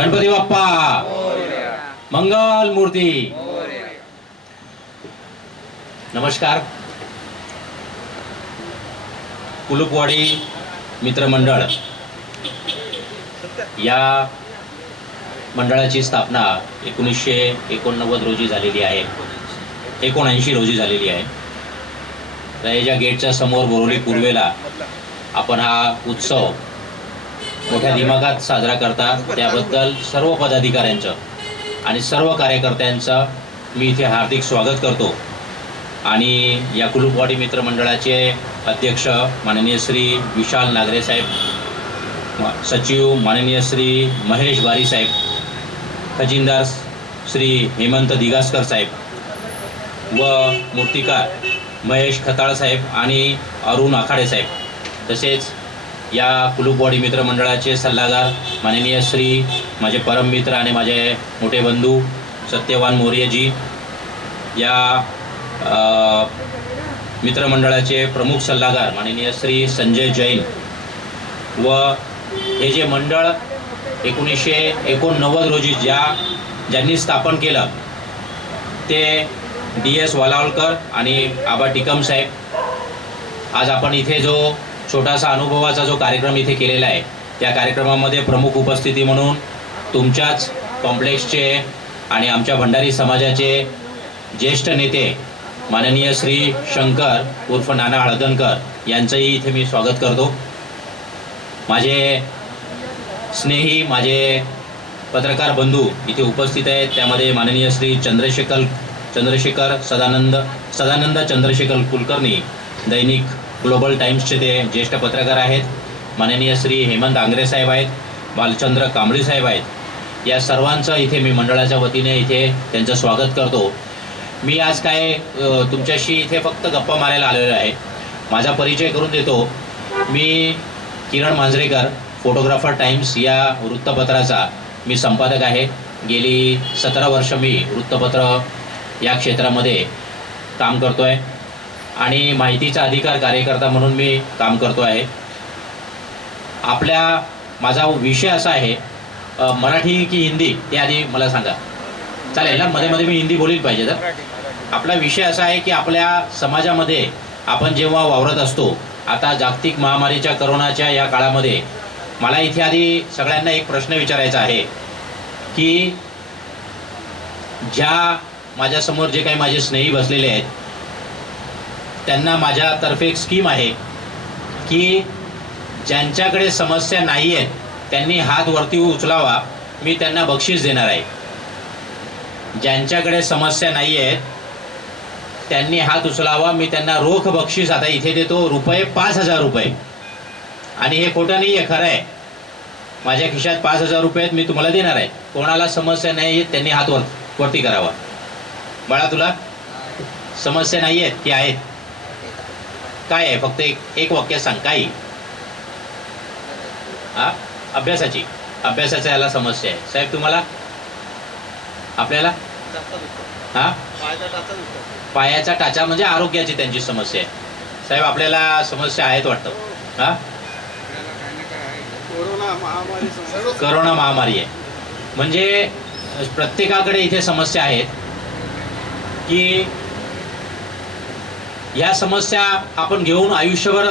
गणपती बाप्पा मंगल मूर्ती। नमस्कार। कुलूपवाडी मित्रमंडळ या मंडळाची स्थापना 1989 रोजी झालेली आहे, 79 रोजी झालेली आहे। रायजा गेटच्या समोर बोरोली पूर्वेला आपण हा उत्सव मोठ्या दिमागात साजरा करता, त्याबद्दल सर्व पदाधिकाऱ्यांचं आणि सर्व कार्यकर्त्यांचं मी इथे हार्दिक स्वागत करतो। आणि या कुलूपवाडी मित्रमंडळाचे अध्यक्ष माननीय श्री विशाल नागरे साहेब, सचिव माननीय श्री महेश बारी साहेब, खजिनदार श्री हेमंत दिगासकर साहेब व मूर्तिकार महेश खताळ साहेब आणि अरुण आखाडे साहेब, तसेच या कुलूपवाडी मित्रमंडळाचे सल्लागार माननीय श्री माझे परम मित्र आणि माझे मोठे बंधू सत्यवान मोर्यजी, या मित्रमंडळाचे प्रमुख सल्लागार माननीय श्री संजय जैन व हे जे मंडळ 1989 रोजी ज्यांनी स्थापन केलं ते DS वालावलकर आणि आबा टिकम साहेब। आज आपण इथे जो छोटासा अनुभवाचा जो कार्यक्रम इथे केलेला आहे, त्या कार्यक्रमामध्ये प्रमुख उपस्थिती म्हणून तुमच्याच कॉम्प्लेक्सचे आणि आमच्या भंडारी समाजाचे ज्येष्ठ नेते माननीय श्री शंकर उर्फ नाना हळदणकर यांचंही इथे मी स्वागत करतो। माझे स्नेही, माझे पत्रकार बंधू इथे उपस्थित आहेत, त्यामध्ये माननीय श्री चंद्रशेखर सदानंद चंद्रशेखर कुलकर्णी, दैनिक ग्लोबल टाइम्सचे ते ज्येष्ठ पत्रकार आहेत। माननीय श्री हेमंत आंग्रे साहेब आहेत, बालचंद्र कांबळी साहेब आहेत। या सर्वांचं इथे मी मंडळाच्या वतीने इथे त्यांचं स्वागत करतो। मी आज काय तुमच्याशी इथे फक्त गप्पा मारायला आलेलो आहे। माझा परिचय करून देतो। मी किरण मांजरेकर, फोटोग्राफर टाइम्स या वृत्तपत्राचा मी संपादक आहे। गेली 17 वर्ष मी वृत्तपत्र या क्षेत्रामध्ये काम करतो आहे आणि माहितीचा अधिकार कार्यकर्ता म्हणून मी काम करतो आहे। माझा विषय असा आहे, मराठी की हिंदी ते आधी मला सांगा, चालेल ना? मध्ये मध्ये मी हिंदी बोलली पाहिजे तर। आपला विषय असा आहे की आपल्या समाजामध्ये आपण जेव्हा वावरत असतो, आता जागतिक महामारीच्या करोनाच्या या काळामध्ये मला इथे आधी सगळ्यांना एक प्रश्न विचारायचा आहे की ज्या माझ्यासमोर जे काही माझे स्नेही बसलेले आहेत त्यांना माझ्यातर्फे एक स्कीम आहे की ज्यांच्याकडे समस्या नाही आहेत त्यांनी हात वरती उचलावा, मी त्यांना बक्षीस देणार आहे। ज्यांच्याकडे समस्या नाही आहेत त्यांनी हात उचलावा, मी त्यांना रोख बक्षीस आता इथे देतो, ₹5,000। आणि हे खोटं नाही आहे, खरं आहे। माझ्या खिशात 5,000 रुपये आहेत, मी तुम्हाला देणार आहे। कोणाला समस्या नाही आहेत त्यांनी हात वरती करावा। बाळा, तुला समस्या नाही आहेत की आहेत? काय आहे? फक्त एक वाक्य सांग, काही अभ्यासाच्या याला समस्या आहे साहेब तुम्हाला? आपल्याला पायाचा टाचा म्हणजे आरोग्याची त्यांची समस्या आहे साहेब। आपल्याला समस्या आहेत वाटतं। करोना महामारी आहे म्हणजे प्रत्येकाकडे इथे समस्या आहेत की ह्या समस्या आपण घेऊन आयुष्यभर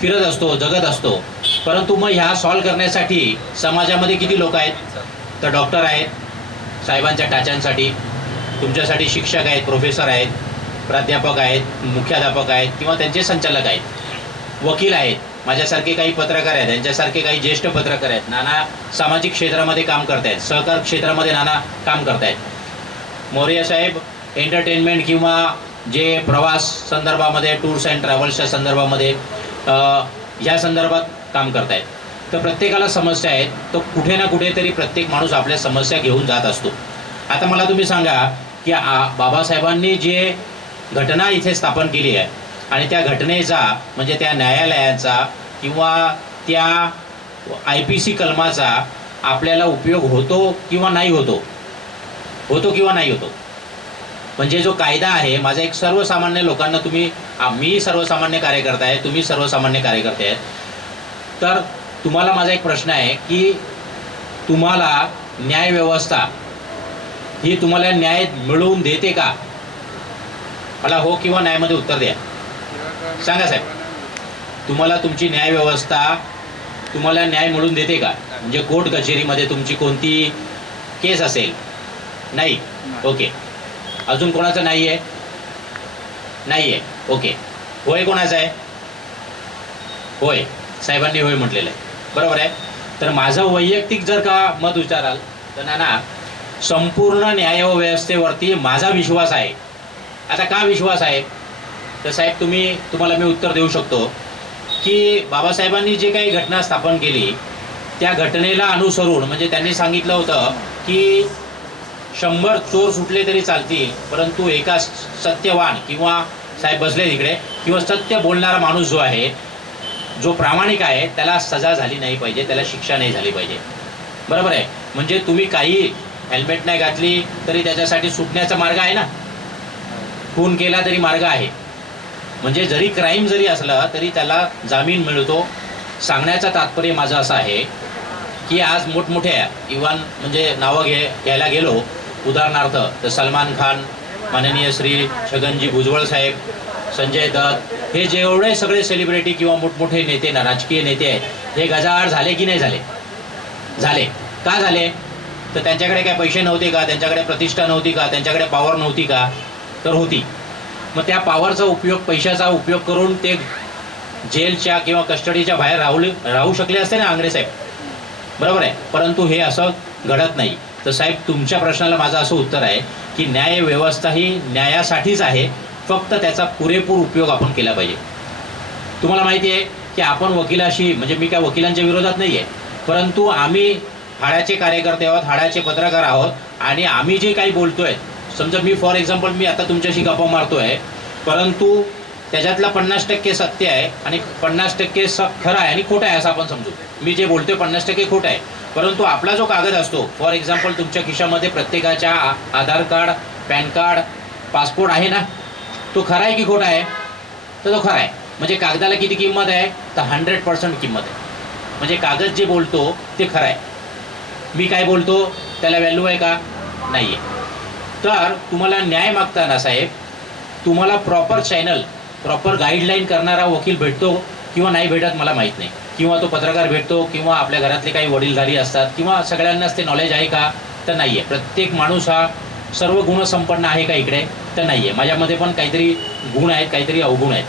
फिरत असतो, जगत असतो, परंतु मग ह्या सॉल्व्ह करण्यासाठी समाजामध्ये किती लोक आहेत? तर डॉक्टर आहेत साहेबांच्या टाच्यांसाठी, तुमच्यासाठी शिक्षक आहेत, प्रोफेसर आहेत, प्राध्यापक आहेत, मुख्याध्यापक आहेत किंवा त्यांचे संचालक आहेत, वकील आहेत, माझ्यासारखे काही पत्रकार आहेत, त्यांच्यासारखे काही ज्येष्ठ पत्रकार आहेत, नाना सामाजिक क्षेत्रामध्ये काम करत आहेत, सहकार क्षेत्रामध्ये नाना काम करत आहेत। मोर्या साहेब एंटरटेनमेंट किंवा जे प्रवास संदर्भामध्ये, टूर्स अँड ट्रॅव्हल्सच्या संदर्भामध्ये ह्या संदर्भात काम करत आहेत। तर प्रत्येकाला समस्या आहेत, तो कुठे ना कुठेतरी प्रत्येक माणूस आपल्या समस्या घेऊन जात असतो। आता मला तुम्ही सांगा की बाबासाहेबांनी जे घटना इथे स्थापन केली आहे आणि त्या घटनेचा म्हणजे त्या न्यायालयाचा किंवा त्या IPC कलमाचा आपल्याला उपयोग होतो किंवा नाही होतो? होतो किंवा नाही होतो? म्हणजे जो कायदा आहे, माझा एक सर्वसामान्य लोकांना मी सर्वसामान्य कार्यकर्ता आहे, तुम्ही सर्वसामान्य कार्यकर्ते आहेत, तर तुम्हाला माझा एक प्रश्न आहे की तुम्हाला न्याय व्यवस्था ही तुम्हाला न्याय मिळवून देते का? मला हो किंवा न्यायमध्ये उत्तर द्या. सांगा साहेब, तुम्हाला तुमची न्याय व्यवस्था तुम्हाला न्याय मिळवून देते का? म्हणजे कोर्ट कचेरीमध्ये तुमची कोणती केस असेल? नाही. ओके. अजून कोणाचं नाही आहे? नाही आहे. ओके. होय कोणाचं आहे? होय. साहेबांनी होय म्हटलेलं आहे. बरोबर आहे. तर माझं वैयक्तिक जर का मत विचाराल तर नाना, संपूर्ण न्यायव्यवस्थेवरती माझा विश्वास आहे. आता का विश्वास आहे तर साहेब तुम्हाला मी उत्तर देऊ शकतो की बाबासाहेबांनी जे काही घटना स्थापन केली त्या घटनेला अनुसरून, म्हणजे त्यांनी सांगितलं होतं की 100 चोर सुटले तरी चालतील, परंतु एका सत्यवान किंवा साहेब बसले तिकडे किंवा सत्य बोलणारा माणूस जो आहे, जो प्रामाणिक आहे, त्याला सजा झाली नाही पाहिजे, त्याला शिक्षा नाही झाली पाहिजे. बरोबर आहे. म्हणजे तुम्ही काही हेल्मेट नाही घातली तरी त्याच्यासाठी सुटण्याचा मार्ग आहे ना, खून केला तरी मार्ग आहे. म्हणजे जरी क्राईम जरी असलं तरी त्याला जामीन मिळतो. सांगण्याचं तात्पर्य माझं असं आहे की आज मोठमोठ्या इव्हन म्हणजे नावं घ्यायला गेलो, उदाहरणार्थ तर सलमान खान, माननीय श्री छगनजी भुजबळ साहेब, संजय दत्त, हे जेवढे सगळे सेलिब्रिटी किंवा मोठमोठे नेते ना, राजकीय नेते आहेत, हे गजाआड झाले की नाही झाले? झाले. का झाले? तर त्यांच्याकडे काय पैसे नव्हते का? त्यांच्याकडे प्रतिष्ठा नव्हती का? त्यांच्याकडे पॉवर नव्हती का? तर होती. मग त्या पॉवरचा उपयोग, पैशाचा उपयोग करून ते जेलच्या किंवा कस्टडीच्या बाहेर राहू शकले असते ना आंग्रे साहेब. बरोबर आहे. परंतु हे असं घडत नाही. तर साहेब, तुमच्या प्रश्नाला माझं असं उत्तर आहे की न्याय व्यवस्था ही न्यायासाठीच आहे, फक्त त्याचा पुरेपूर उपयोग आपण केला पाहिजे. तुम्हाला माहिती आहे की आपण वकिलाशी, म्हणजे मी काय वकिलांच्या विरोधात नाही आहे, परंतु आम्ही हाडाचे कार्यकर्ते आहोत, हाडाचे पत्रकार आहोत, आणि आम्ही जे काही बोलतोय, समजा मी फॉर एक्झाम्पल मी आता तुमच्याशी गप्पा मारतोय, परंतु त्याच्यातला 50% सत्य आहे आणि 50% खरं आहे आणि खोटं आहे असं आपण समजू. मी जे बोलतोय 50% खोटं आहे, परंतु आपला जो कागद असतो, फॉर एक्झाम्पल तुमच्या खिशामध्ये प्रत्येकाच्या आधार कार्ड, पॅन कार्ड, पासपोर्ट आहे ना, तो खरा आहे की खोटा आहे? तर तो खरा आहे. म्हणजे कागदाला किती किंमत आहे? तर 100% किंमत आहे. म्हणजे कागद जे बोलतो ते खरं आहे. मी काय बोलतो त्याला व्हॅल्यू आहे का? नाही आहे. तर तुम्हाला न्याय मागताना साहेब, तुम्हाला प्रॉपर चॅनल, प्रॉपर गाईडलाईन करणारा वकील भेटतो किंवा नाही भेटत मला माहीत नाही, किंवा तो पत्रकार भेटतो किंवा आपल्या घरातले काही वडीलधारी असतात किंवा सगळ्यांनाच ते नॉलेज आहे का? तर नाही आहे. प्रत्येक माणूस हा सर्व गुणसंपन्न आहे का इकडे? तर नाही आहे. माझ्यामध्ये पण काहीतरी गुण आहेत, काहीतरी अवगुण आहेत.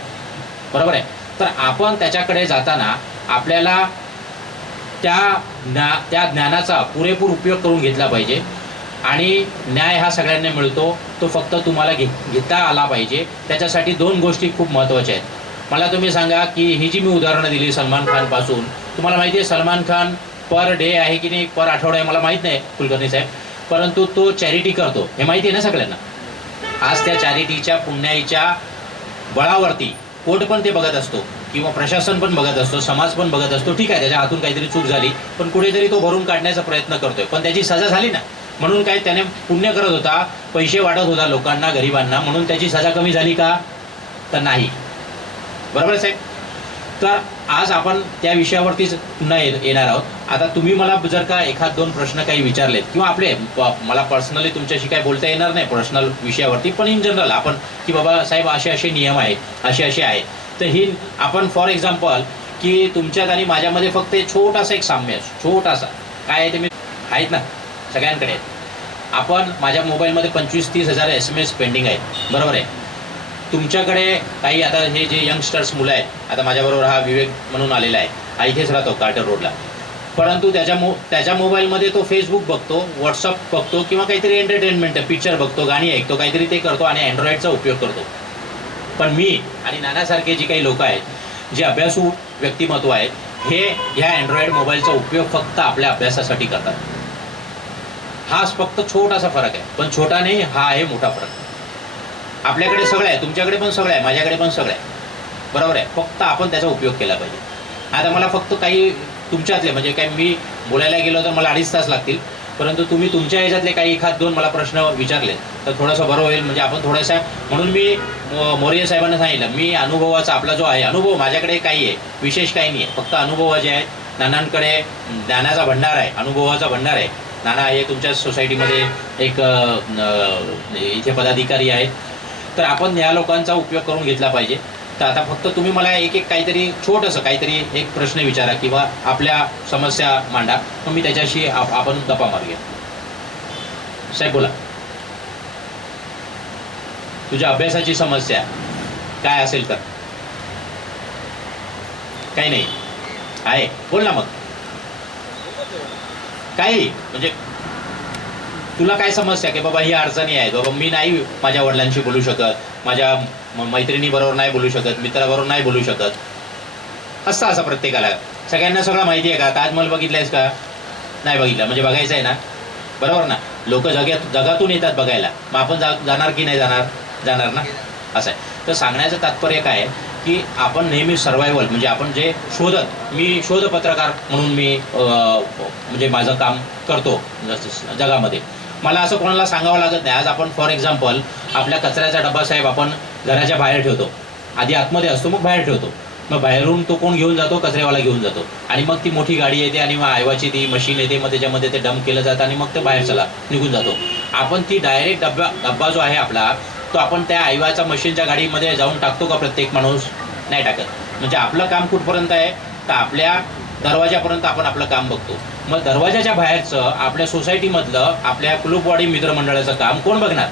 बरोबर आहे. तर आपण त्याच्याकडे जाताना आपल्याला त्या ज्ञानाचा पुरेपूर उपयोग करून घेतला पाहिजे. आणि न्याय हा सगळ्यांना मिळतो, तो फक्त तुम्हाला घेता आला पाहिजे. त्याच्यासाठी 2 गोष्टी खूप महत्त्वाच्या आहेत. मला तुम्ही सांगा की ही जी मी उदाहरणं दिली सलमान खानपासून, तुम्हाला माहिती आहे सलमान खान पर डे आहे की नाही, पर आठवडा आहे मला माहीत नाही कुलकर्णी साहेब, परंतु तो चॅरिटी करतो, हे माहिती आहे ना सगळ्यांना. आज त्या चॅरिटीच्या पुण्याईच्या बळावरती कोर्ट पण ते बघत असतो किंवा प्रशासन पण बघत असतो, समाज पण बघत असतो. ठीक आहे, त्याच्या हातून काहीतरी चूक झाली, पण कुठेतरी तो भरून काढण्याचा प्रयत्न करतोय, पण त्याची सजा झाली ना. म्हणून काय त्याने पुण्य करत होता, पैसे वाटत होता लोकांना, गरिबांना, म्हणून त्याची सजा कमी झाली का? तर नाही. बरोबर साहेब. तर आज आपण त्या विषयावरतीच पुन्हा येणार आहोत. आता तुम्ही मला जर का 1-2 प्रश्न काही विचारलेत किंवा मला पर्सनली तुमच्याशी काय बोलता येणार नाही पर्सनल विषयावरती, पण इन जनरल आपण की बाबा साहेब असे नियम आहेत, असे आहेत, तर ही आपण फॉर एक्झाम्पल की तुमच्यात आणि माझ्यामध्ये फक्त छोटासा एक साम्य, छोटासा काय आहे ते मी आहेत ना सगळ्यांकडे आहेत. आपण माझ्या मोबाईलमध्ये 25-30 हजार SMS पेंडिंग आहेत. बरोबर आहे. तुमच्याकडे काही आता हे जे यंगस्टर्स मुलं आहेत, आता माझ्याबरोबर हा विवेक म्हणून आलेला आहे, हा इथेच राहतो कार्टर रोडला, परंतु त्याच्या मोबाईलमध्ये तो फेसबुक बघतो, व्हॉट्सअप बघतो किंवा काहीतरी एंटरटेनमेंट, पिक्चर बघतो, गाणी ऐकतो, काहीतरी ते करतो आणि अँड्रॉइडचा उपयोग करतो. पण मी आणि नानासारखे जी काही लोक आहेत, जे अभ्यासू व्यक्तिमत्व आहेत, हे ह्या अँड्रॉइड मोबाईलचा उपयोग फक्त आपल्या अभ्यासासाठी करतात. हाच फक्त छोटासा फरक आहे, पण छोटा नाही, हा आहे मोठा फरक. आपल्याकडे सगळं आहे, तुमच्याकडे पण सगळं आहे, माझ्याकडे पण सगळं आहे. बरोबर आहे. फक्त आपण त्याचा उपयोग केला पाहिजे. आता मला फक्त काही तुमच्यातले, म्हणजे काही मी बोलायला गेलो तर मला 2.5 तास लागतील, परंतु तुम्ही तुमच्या ह्याच्यातले काही 1-2 मला प्रश्न विचारले तर थोडंसं बरं होईल. म्हणजे आपण थोडासा, म्हणून मी मोरे साहेबांना सांगितलं, मी अनुभवाचा आपला जो आहे अनुभव, माझ्याकडे काही आहे विशेष काही नाही आहे, फक्त अनुभव जे आहेत नानांकडे ज्ञानाचा भंडार आहे, अनुभवाचा भंडार आहे. नाना हे तुमच्या सोसायटीमध्ये एक इथे पदाधिकारी आहेत. तर आपण या लोकांचा उपयोग करून घेतला पाहिजे. तर आता फक्त तुम्ही मला एक काहीतरी छोटंसं काहीतरी एक प्रश्न विचारा किंवा आपल्या समस्या मांडा, मग मी त्याच्याशी आपण गप्पा मारूया. साहेब बोला, तुझ्या अभ्यासाची समस्या काय असेल तर. काही नाही आहे, बोल ना. मग काही म्हणजे तुला काय समस्या की बाबा ही अडचणी आहेत, बाबा मी नाही माझ्या वडिलांशी बोलू शकत, माझ्या मैत्रिणीबरोबर नाही बोलू शकत, मित्राबरोबर नाही बोलू शकत. असं प्रत्येकाला. सगळ्यांना सगळं माहिती आहे का? ताजमहल बघितलायस का? नाही बघितलं, म्हणजे बघायचं आहे ना, बरोबर ना. लोक जगातून येतात बघायला, मग आपण जाणार की नाही जाणार ना, असं आहे. तर सांगण्याचं तात्पर्य काय आहे की आपण नेहमी सर्वायवल म्हणजे आपण जे मी शोध पत्रकार म्हणून मी म्हणजे माझं काम करतो जगामध्ये. मला असं कोणाला सांगावं लागत नाही. आज आपण फॉर एक्झाम्पल आपल्या कचऱ्याचा डबा साहेब आपण घराच्या बाहेर ठेवतो, आधी आतमध्ये असतो मग बाहेर ठेवतो. मग बाहेरून तो कोण घेऊन जातो? कचऱ्यावाला घेऊन जातो. आणि मग ती मोठी गाडी येते आणि मग आयवाची ती मशीन येते, मग त्याच्यामध्ये ते डंप केलं जातं आणि मग ते बाहेर चला निघून जातो. आपण ती डायरेक्ट डब्बा जो आहे आपला, तो आपण त्या आयवाच्या मशीनच्या गाडीमध्ये जाऊन टाकतो का? प्रत्येक माणूस नाही टाकत. म्हणजे आपलं काम कुठपर्यंत आहे तर आपल्या दरवाजापर्यंत आपण आपलं काम बघतो. मग दरवाजाच्या बाहेरचं आपल्या सोसायटीमधलं आपल्या कुलूपवाडी मित्रमंडळाचं काम कोण बघणार?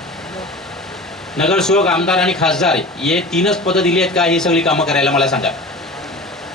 नगरसेवक, आमदार आणि खासदार हे 3च पदं दिली आहेत का ही सगळी कामं करायला? मला सांगा.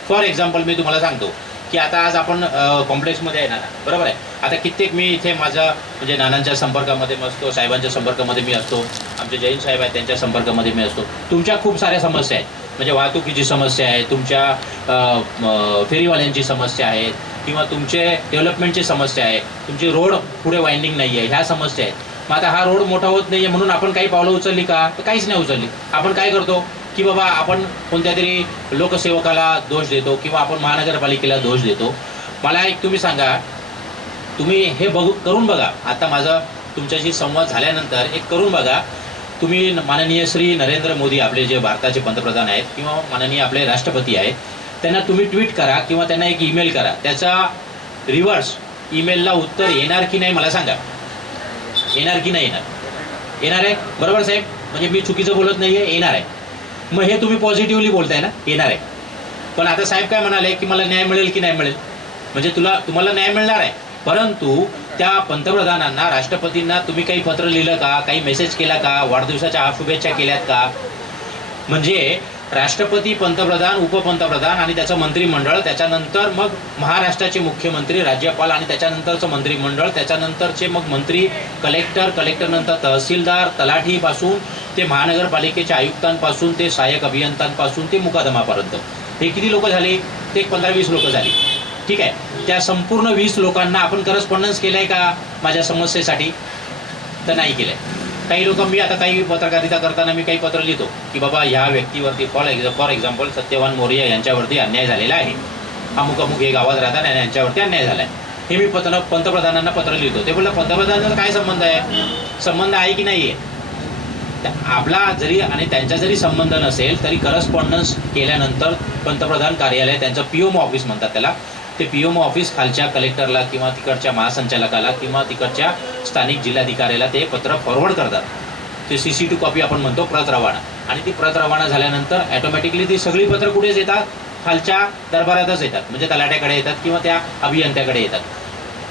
फॉर एक्झाम्पल मी तुम्हाला सांगतो की आता आज आपण कॉम्प्लेक्समध्ये आहे नाना, बरोबर आहे. आता कित्येक मी इथे माझा म्हणजे नानांच्या संपर्कामध्ये मी असतो, साहेबांच्या संपर्कामध्ये मी असतो, आमचे जैन साहेब आहेत त्यांच्या संपर्कामध्ये मी असतो. तुमच्या खूप साऱ्या समस्या आहेत, म्हणजे वाहतुकीची समस्या आहे, तुमच्या फेरीवाल्यांची समस्या आहेत किंवा तुमचे डेव्हलपमेंटची समस्या आहे, तुमची रोड पुढे वाइंडिंग नाही आहे, ह्या समस्या आहेत. मग आता हा रोड मोठा होत नाही आहे म्हणून आपण काही पावलं उचलली का? तर काहीच नाही उचलली. आपण काय करतो की बाबा आपण कोणत्या तरी लोकसेवकाला दोष देतो किंवा आपण महानगरपालिकेला दोष देतो. मला एक तुम्ही सांगा, तुम्ही हे करून बघा. आता माझा तुमच्याशी संवाद झाल्यानंतर एक करून बघा. तुम्ही माननीय श्री नरेंद्र मोदी आपले जे भारताचे पंतप्रधान आहेत किंवा माननीय आपले राष्ट्रपती आहेत, त्यांना तुम्ही ट्विट करा किंवा त्यांना एक ईमेल करा. त्याचा रिव्हर्स ईमेलला उत्तर येणार की नाही मला सांगा. येणार की नाही येणार? येणार आहे, बरोबर साहेब. म्हणजे मी चुकीचं बोलत नाही आहे, येणार आहे. मग हे तुम्ही पॉझिटिव्हली बोलताय ना, येणार आहे. पण आता साहेब काय म्हणाले की मला न्याय मिळेल की नाही मिळेल? म्हणजे तुम्हाला न्याय मिळणार आहे, परंतु त्या पंतप्रधानांना, राष्ट्रपतींना तुम्ही काही पत्र लिहिलं का? काही मेसेज केला का? वाढदिवसाच्या शुभेच्छा केल्यात का? म्हणजे राष्ट्रपती, पंतप्रधान, उपपंतप्रधान आणि त्याचं मंत्रिमंडळ, त्याच्यानंतर मग महाराष्ट्राचे मुख्यमंत्री, राज्यपाल आणि त्याच्यानंतरचं मंत्रिमंडळ, त्याच्यानंतरचे मग मंत्री, कलेक्टरनंतर तहसीलदार, तलाठीपासून ते महानगरपालिकेच्या आयुक्तांपासून ते सहाय्यक अभियंत्यांपासून ते मुकादमापर्यंत हे किती लोक झाले? ते 15-20 लोक झाली. ठीक आहे. त्या संपूर्ण 20 लोकांना आपण करस्पॉन्डन्स केलं आहे का माझ्या समस्येसाठी? तर नाही केलं आहे. काही लोक, मी आता काही पत्रकारिता करताना मी काही पत्र लिहितो की बाबा ह्या व्यक्तीवरती फॉर एक्झाम्पल सत्यवान मोरिया यांच्यावरती अन्याय झालेला आहे, अमुक हे गावात राहतात आणि यांच्यावरती अन्याय झाला आहे. हे मी पंतप्रधानांना पत्र लिहितो. ते बोललं पंतप्रधानांचा काय संबंध आहे? संबंध आहे की नाही आहे? आपला जरी आणि त्यांचा जरी संबंध नसेल तरी करस्पॉन्डन्स केल्यानंतर पंतप्रधान कार्यालय, त्यांचं PMO ऑफिस म्हणतात त्याला, ते PMO ऑफिस खालच्या कलेक्टरला किंवा तिकडच्या महासंचालकाला किंवा तिकडच्या स्थानिक जिल्हाधिकाऱ्याला ते पत्र फॉरवर्ड करतात. ते CC2 कॉपी आपण म्हणतो, प्रत रवाना. आणि ती प्रत रवाना झाल्यानंतर ॲटोमॅटिकली ती सगळी पत्र कुठेच येतात? खालच्या दरबारातच येतात, म्हणजे तलाट्याकडे येतात किंवा त्या अभियंत्याकडे येतात.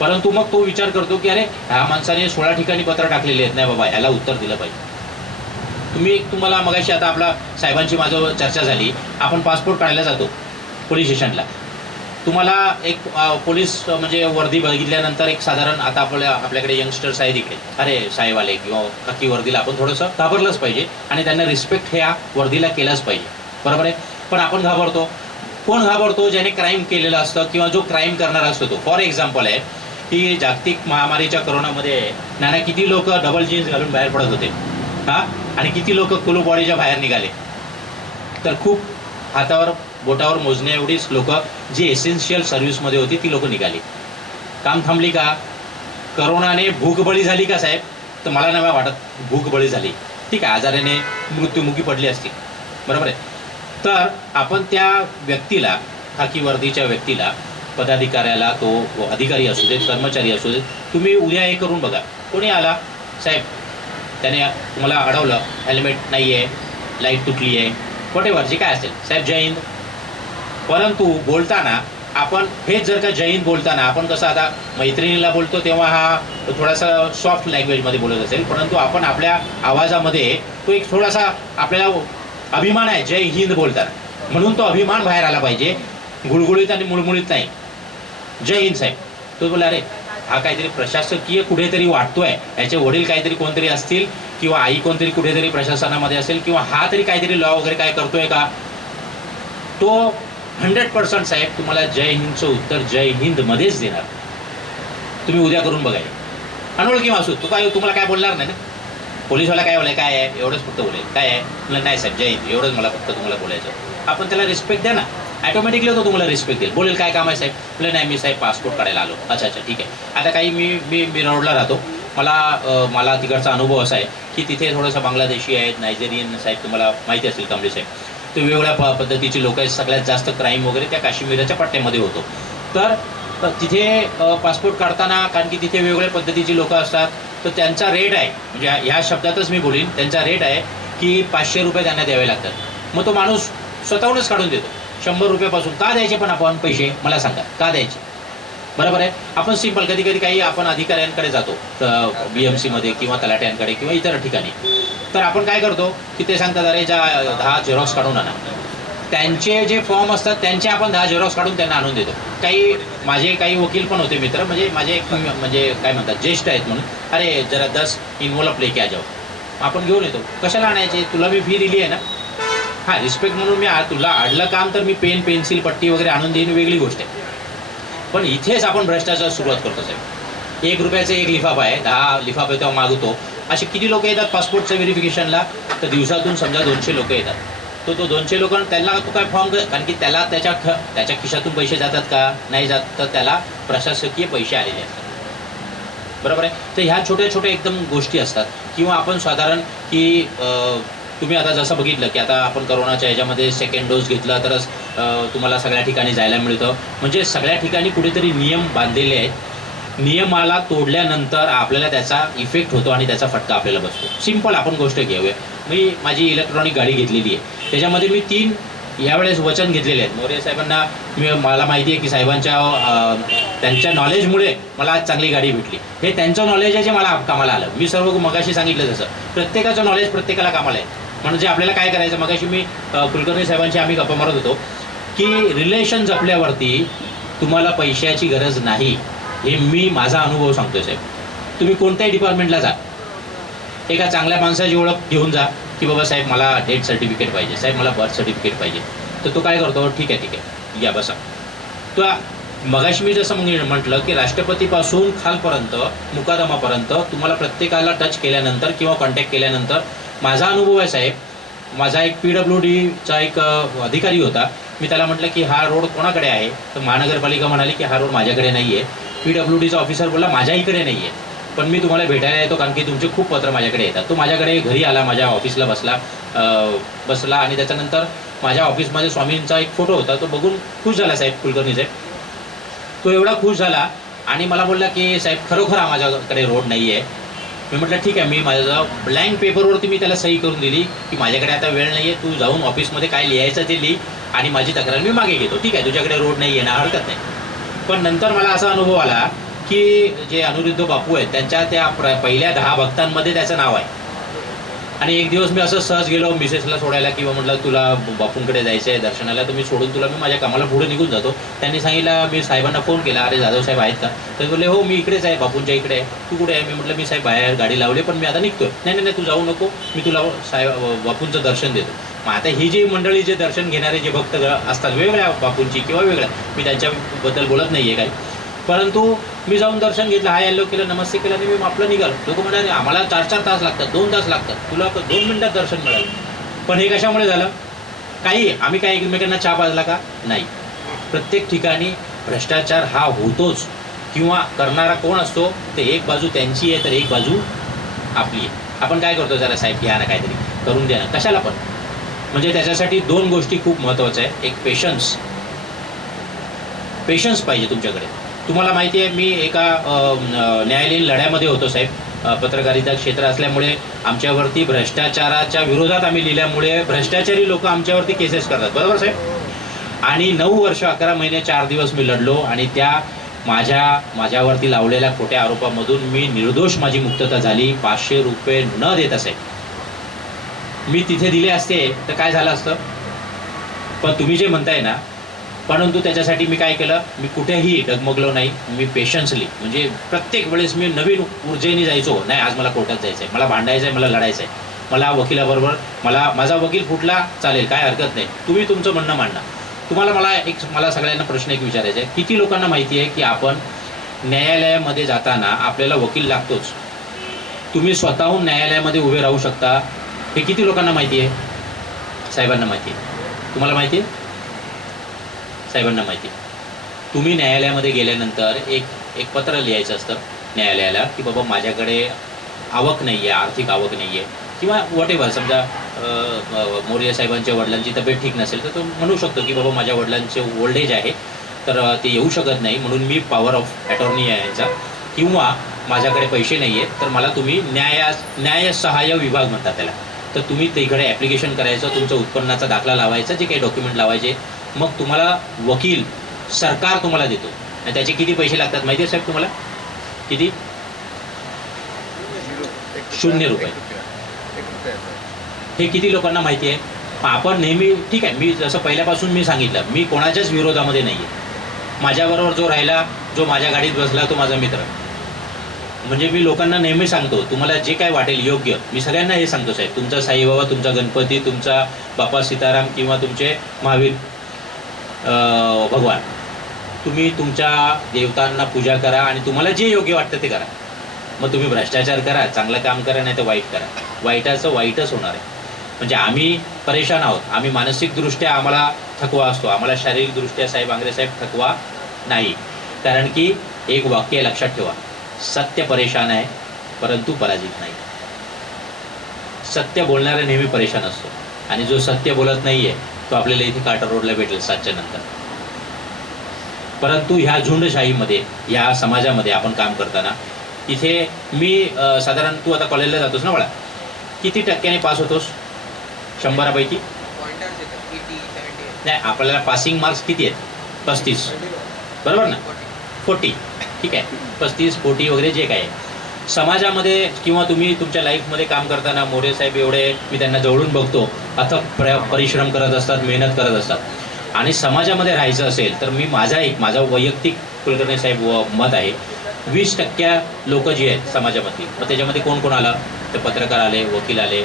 परंतु मग तो विचार करतो की अरे ह्या माणसाने 16 ठिकाणी पत्र टाकलेली आहेत, नाही बाबा याला उत्तर दिलं पाहिजे. तुम्हाला मगाशी आता आपला साहेबांची माझं चर्चा झाली, आपण पासपोर्ट काढायला जातो पोलीस स्टेशनला. तुम्हाला एक पोलीस म्हणजे वर्दी बघितल्यानंतर एक साधारण, आता आपल्याकडे यंगस्टर्स आहेत इकडे, अरे साहेब आले किंवा खाकी वर्दीला आपण थोडंसं घाबरलंच पाहिजे आणि त्यांना रिस्पेक्ट ह्या वर्दीला केलाच पाहिजे, बरोबर आहे. पण आपण घाबरतो. कोण घाबरतो? ज्याने क्राईम केलेलं असतं किंवा जो क्राईम करणारा असतो तो. फॉर एक्झाम्पल आहे की जागतिक महामारीच्या कोरोनामध्ये नाना किती लोक डबल जीन्स घालून बाहेर पडत होते, हां, आणि किती लोक कुलूपवाडीच्या बाहेर निघाले. तर खूप हातावर बोटावर मोजण्या एवढीच लोक जी एसेन्शियल सर्व्हिसमध्ये होती ती लोक निघाली. काम थांबली का? करोनाने भूकबळी झाली का साहेब? तर मला नाही वाटत भूकबळी झाली. ठीक आहे, आजाराने मृत्युमुखी पडली असती, बरोबर आहे. तर आपण त्या व्यक्तीला, खाकी वर्दीच्या व्यक्तीला पदाधिकाऱ्याला, तो अधिकारी असू देत, कर्मचारी असू देत, तुम्ही उद्या हे करून बघा. कोणी आला, साहेब त्याने तुम्हाला अडवलं, हेल्मेट नाही आहे, लाईट तुटली आहे, वॉटेवर जे काय असेल, साहेब जय हिंद. परंतु बोलताना आपण हेच जर का जय हिंद बोलताना आपण कसं आता मैत्रिणीला बोलतो तेव्हा हा थोडासा सॉफ्ट लँग्वेजमध्ये बोलत असेल, परंतु आपण आपल्या आवाजामध्ये तो एक थोडासा आपल्याला अभिमान आहे जय हिंद बोलताना, म्हणून तो अभिमान बाहेर आला पाहिजे, गुळगुळीत आणि मुळमुळीत नाही. जय हिंद साहेब. तो बोला अरे हा काहीतरी प्रशासकीय कुठेतरी वाटतोय, याचे वडील काहीतरी कोणतरी असतील किंवा आई कोणतरी कुठेतरी प्रशासनामध्ये असेल किंवा हा तरी काहीतरी लॉ वगैरे काय करतोय का. तो 100% साहेब तुम्हाला जय हिंदचं उत्तर जय हिंदमध्येच देणार. तुम्ही उद्या करून बघाय. अनोळखी माणूस तो काय तुम्हाला काय बोलणार नाही ना. पोलीसवाला काय बोलाय, काय आहे एवढंच फक्त बोलेल, काय आहे म्हणलं नाही साहेब जय हिंद एवढंच मला फक्त तुम्हाला बोलायचं. आपण त्याला रिस्पेक्ट द्या ना, ॲटोमॅटिकली तो तुम्हाला रिस्पेक्ट देईल. बोलेल काय काम आहे साहेब, म्हणलं नाही मी साहेब पासपोर्ट काढायला आलो. अच्छा अच्छा ठीक आहे. आता काही मी रोडला राहतो, मला तिकडचा अनुभव असा आहे की तिथे थोडंसं बांगलादेशी आहेत, नायजेरियन साहेब तुम्हाला माहिती असेल कांबळे साहेब, ते वेगवेगळ्या पद्धतीची लोक आहेत. सगळ्यात जास्त क्राईम वगैरे त्या काश्मीरच्या पट्ट्यामध्ये होतो. तर तिथे पासपोर्ट काढताना कारण की तिथे वेगवेगळ्या पद्धतीची लोकं असतात, तर त्यांचा रेट आहे, म्हणजे ह्या शब्दातच मी बोलीन, त्यांचा रेट आहे की 500 रुपये त्यांना द्यावे लागतात. मग तो माणूस स्वतःहूनच काढून देतो 100 रुपयापासून. का द्यायचे पण आपण पैसे, मला सांगा का द्यायचे. बरोबर आहे. आपण सिंपल कधी कधी काही आपण अधिकाऱ्यांकडे जातो BMC मध्ये किंवा तलाट्यांकडे किंवा इतर ठिकाणी, तर आपण काय करतो की ते सांगतात अरे 10 झेरॉक्स काढून आणा. त्यांचे जे फॉर्म असतात त्यांचे आपण 10 झेरॉक्स काढून त्यांना आणून देतो. माझे काही वकील पण होते मित्र, माझे काय म्हणतात ज्येष्ठ आहेत म्हणून, अरे जरा 10 इन्व्हॉल्व लेके आ जाओ. आपण घेऊन येतो. कशाला आणायचे, तुला मी फी दिली आहे ना. हां रिस्पेक्ट म्हणून मी तुला अडलं काम तर मी पेन पेन्सिल पट्टी वगैरे आणून देईन, वेगळी गोष्ट आहे. पण इथेच आपण भ्रष्टाचार सुरुवात करतो साहेब. 1 रुपयाचा 1 लिफाफा आहे, 10 लिफाफे तेव्हा मागतो. असे किती लोक येतात पासपोर्टच्या व्हेरिफिकेशनला, तर दिवसातून समजा 200 लोक येतात. तो 200 लोकांना त्यांना तो काय फॉर्म, कारण की त्याला त्याच्या खिशातून पैसे जातात का नाही जात, तर त्याला प्रशासकीय पैसे आलेले असतात. बरोबर आहे. तर ह्या छोट्या छोट्या एकदम गोष्टी असतात. किंवा आपण साधारण की तुम्ही आता जसं बघितलं की आता आपण करोनाच्या ह्याच्यामध्ये सेकंड डोस घेतला तरच तुम्हाला सगळ्या ठिकाणी जायला मिळतं. म्हणजे सगळ्या ठिकाणी कुठेतरी नियम बांधलेले आहेत. नियमाला तोडल्यानंतर आपल्याला त्याचा इफेक्ट होतो आणि त्याचा फटका आपल्याला बसतो. सिंपल आपण गोष्ट घेऊया. मी माझी इलेक्ट्रॉनिक गाडी घेतलेली आहे, त्याच्यामध्ये मी 3 यावेळेस वचन घेतलेले आहेत. मोरे साहेबांना मला माहिती आहे की त्यांच्या नॉलेजमुळे मला आज चांगली गाडी भेटली. हे त्यांचं नॉलेज आहे जे मला कामाला आलं. मी सर्व मगाशी सांगितलं तसं प्रत्येकाचं नॉलेज प्रत्येकाला कामाला आहे. म्हणजे आपल्याला काय करायचं, मगाशी मी कुलकर्णी साहेबांची आम्ही गप्पा मारत होतो की रिलेशन जपल्यावरती तुम्हाला पैशाची गरज नाही. हे माझा अनुभव सांगतोय साहेब. तुम्ही कोणत्याही डिपार्टमेंटला जा, एका चांगल्या माणसाची ओळख घेऊन जा की बाबा साहेब मला डेथ सर्टिफिकेट पाहिजे, साहेब मला बर्थ सर्टिफिकेट पाहिजे. तर तो काय करतो, ठीक आहे या बसा. तो मगाशी मी जसं म्हटलं की राष्ट्रपतीपासून खालपर्यंत मुकादमापर्यंत तुम्हाला प्रत्येकाला टच केल्यानंतर किंवा कॉन्टॅक्ट केल्यानंतर माझा अनुभव आहे साहेब. माझा एक PWDचा एक अधिकारी होता. मी त्याला म्हटलं की हा रोड कोणाकडे आहे, तर महानगरपालिका म्हणाली की हा रोड माझ्याकडे नाही आहे. PWDचा ऑफिसर बोलला माझ्या इकडे नाही आहे, पण मी तुम्हाला भेटायला येतो कारण की तुमचे खूप पत्र माझ्याकडे येतात. तो माझ्याकडे घरी आला, माझ्या ऑफिसला बसला आणि त्याच्यानंतर माझ्या ऑफिसमध्ये स्वामींचा एक फोटो होता. तो बघून खुश झाला साहेब, कुलकर्णी साहेब. तो एवढा खुश झाला आणि मला बोलला की साहेब खरोखर माझ्याकडे रोड नाही आहे. मी म्हटलं ठीक आहे. मी माझं ब्लँक पेपरवरती मी त्याला सही करून दिली की माझ्याकडे आता वेळ नाही आहे, तू जाऊन ऑफिसमध्ये काय लिहायचं ते लिही आणि माझी तक्रार मी मागे घेतो. ठीक आहे तुझ्याकडे रोड नाही आहे ना, हरकत नाही. पण नंतर मला असा अनुभव आला की जे अनिरुद्ध बापू आहेत त्यांच्या त्या पहिल्या 10 भक्तांमध्ये त्याचं नाव आहे. आणि एक दिवस मी असं सहज गेलो मिसेसला सोडायला किंवा म्हटलं तुला बापूंकडे जायचं आहे दर्शनाला, तर मी सोडून तुला मी माझ्या कामाला पुढे निघून जातो. त्यांनी सांगितलं, मी साहेबांना फोन केला, अरे जाधव साहेब आहेत का, तर बोलले हो मी इकडेच आहे बापूंच्या इकडे आहे. तू कुठे आहे. मी म्हटलं मी साहेब बाहेर गाडी लावली पण मी आता निघतोय. नाही तू जाऊ नको, मी तुला बापूंचं दर्शन देतो. मग आता ही जी मंडळी जे दर्शन घेणारे जे भक्त असतात वेगवेगळ्या बापूंची किंवा वेगळ्या, मी त्यांच्याबद्दल बोलत नाही आहे काही, परंतु मी जाऊन दर्शन घेतलं, हाय हॅलो केलं, नमस्ते केलं आणि मी आपलं निघालो. लोक म्हणाले आम्हाला 4-4 तास लागतात, 2 तास लागतात, तुला 2 मिनिटात दर्शन मिळालं. पण हे कशामुळे झालं, आम्ही काही एकमेकांना चहा पाजला का नाही. प्रत्येक ठिकाणी भ्रष्टाचार हा होतोच. किंवा करणारा कोण असतो, ते एक बाजू त्यांची आहे तर एक बाजू आपली आहे. आपण काय करतो, जरा साहेब घ्या ना काहीतरी करून द्या ना, कशाला पण. म्हणजे त्याच्यासाठी 2 गोष्टी खूप महत्त्वाच्या आहे. एक पेशन्स पाहिजे तुमच्याकडे. तुम्हाला माहिती आहे, मी एका न्यायालयीन लढ्यामध्ये होतो साहेब. पत्रकारिता क्षेत्र असल्यामुळे आमच्यावरती भ्रष्टाचाराच्या विरोधात आम्ही लिहिल्यामुळे भ्रष्टाचारी लोक आमच्यावरती केसेस करतात, बरोबर साहेब. आणि 9 वर्ष 11 महिने 4 दिवस मी लढलो आणि त्या माझ्यावरती लावलेल्या खोट्या आरोपामधून मी निर्दोष माझी मुक्तता झाली. 500 रुपये न देता साहेब मी तिथे दिले असते तर काय झालं असतं. पण तुम्ही जे म्हणताय ना, परंतु त्याच्यासाठी मी काय केलं, मी कुठेही डगमगलो नाही. मी पेशन्सली, म्हणजे प्रत्येक वेळेस मी नवीन ऊर्जेने जायचो. नाही, आज मला कोर्टात जायचं आहे, मला भांडायचं आहे, मला लढायचं आहे, मला वकिलाबरोबर, माझा वकील फुटला चालेल, काय हरकत नाही, तुम्ही तुमचं म्हणणं मांडा. मला सगळ्यांना प्रश्न एक विचारायचा आहे, किती लोकांना माहिती आहे की आपण न्यायालयामध्ये जाताना आपल्याला वकील लागतोच. तुम्ही स्वतःहून न्यायालयामध्ये उभे राहू शकता, हे किती लोकांना माहिती आहे? साहेबांना माहिती आहे. तुम्हाला माहिती आहे? साहेबांना माहिती आहे. तुम्ही न्यायालयामध्ये गेल्यानंतर एक पत्र लिहायचं असतं न्यायालयाला की बाबा माझ्याकडे आवक नाही आहे, आर्थिक आवक नाही आहे, किंवा वॉटेवर. समजा मोर्या साहेबांच्या वडिलांची तब्येत ठीक नसेल तर तो म्हणू शकतो की बाबा माझ्या वडिलांचे ओल्ड एज आहे तर ते येऊ शकत नाही, म्हणून मी पॉवर ऑफ अटॉर्नी आहे यांचा, किंवा माझ्याकडे पैसे नाही आहेत तर मला तुम्ही न्याय सहाय्य विभाग म्हणतात त्याला, तर तुम्ही तिकडे ॲप्लिकेशन करायचं, तुमचं उत्पन्नाचा दाखला लावायचा, जे काही डॉक्युमेंट लावायचे, मग तुम्हाला वकील सरकार तुम्हाला देतो. आणि त्याचे किती पैसे लागतात माहिती आहे साहेब तुम्हाला? किती? 0 रुपये. हे किती लोकांना माहिती आहे? आपण नेहमी, ठीक आहे, मी जसं पहिल्यापासून मी सांगितलं, मी कोणाच्याच विरोधामध्ये नाही आहे. माझ्याबरोबर जो राहिला, जो माझ्या गाडीत बसला, तो माझा मित्र. म्हणजे मी लोकांना नेहमी सांगतो, तुम्हाला जे काय वाटेल योग्य, मी सगळ्यांना हे सांगतो साहेब, तुमचा साईबाबा, तुमचा गणपती, तुमचा बाप्पा सीताराम किंवा तुमचे महावीर भगवान, तुम्ही तुमच्या देवतांना पूजा करा आणि तुम्हाला जे योग्य वाटतं ते करा. मग तुम्ही भ्रष्टाचार करा, चांगलं काम करा, नाही तर वाईट करा. वाईटाचं वाईटच होणार आहे. म्हणजे आम्ही परेशान आहोत. आम्ही मानसिकदृष्ट्या आम्हाला थकवा असतो, आम्हाला शारीरिकदृष्ट्या साहेब आंग्रे साहेब थकवा नाही. कारण की एक वाक्य लक्षात ठेवा, सत्य परेशान आहे परंतु पराजित नाही. सत्य बोलणारा नेहमी परेशान असतो आणि जो सत्य बोलत नाही आहे तो आपल्याला इथे कार्टर रोडला भेटेल 7च्या नंतर. परंतु ह्या झुंडशाहीमध्ये, ह्या समाजामध्ये आपण काम करताना, इथे मी साधारण, तू आता कॉलेजला जातोस ना बाळा, किती टक्क्याने पास होतोस 100पैकी? नाही, आपल्याला पासिंग मार्क्स किती आहेत? 35, बरोबर ना? 40, ठीक आहे, 35, 40 वगैरे जे काय आहे. समाजामध्ये किंवा तुम्ही तुमच्या लाईफमध्ये काम करताना मोरे साहेब एवढे मी त्यांना जवळून बघतो, अथक परिश्रम करत असतात, मेहनत करत असतात. आणि समाजामध्ये राहायचं असेल तर माझा वैयक्तिक कुलकर्णी साहेब मत आहे, 20% लोक जी आहेत समाजामधली, मग त्याच्यामध्ये कोण कोण आलं तर पत्रकार आले, वकील आले,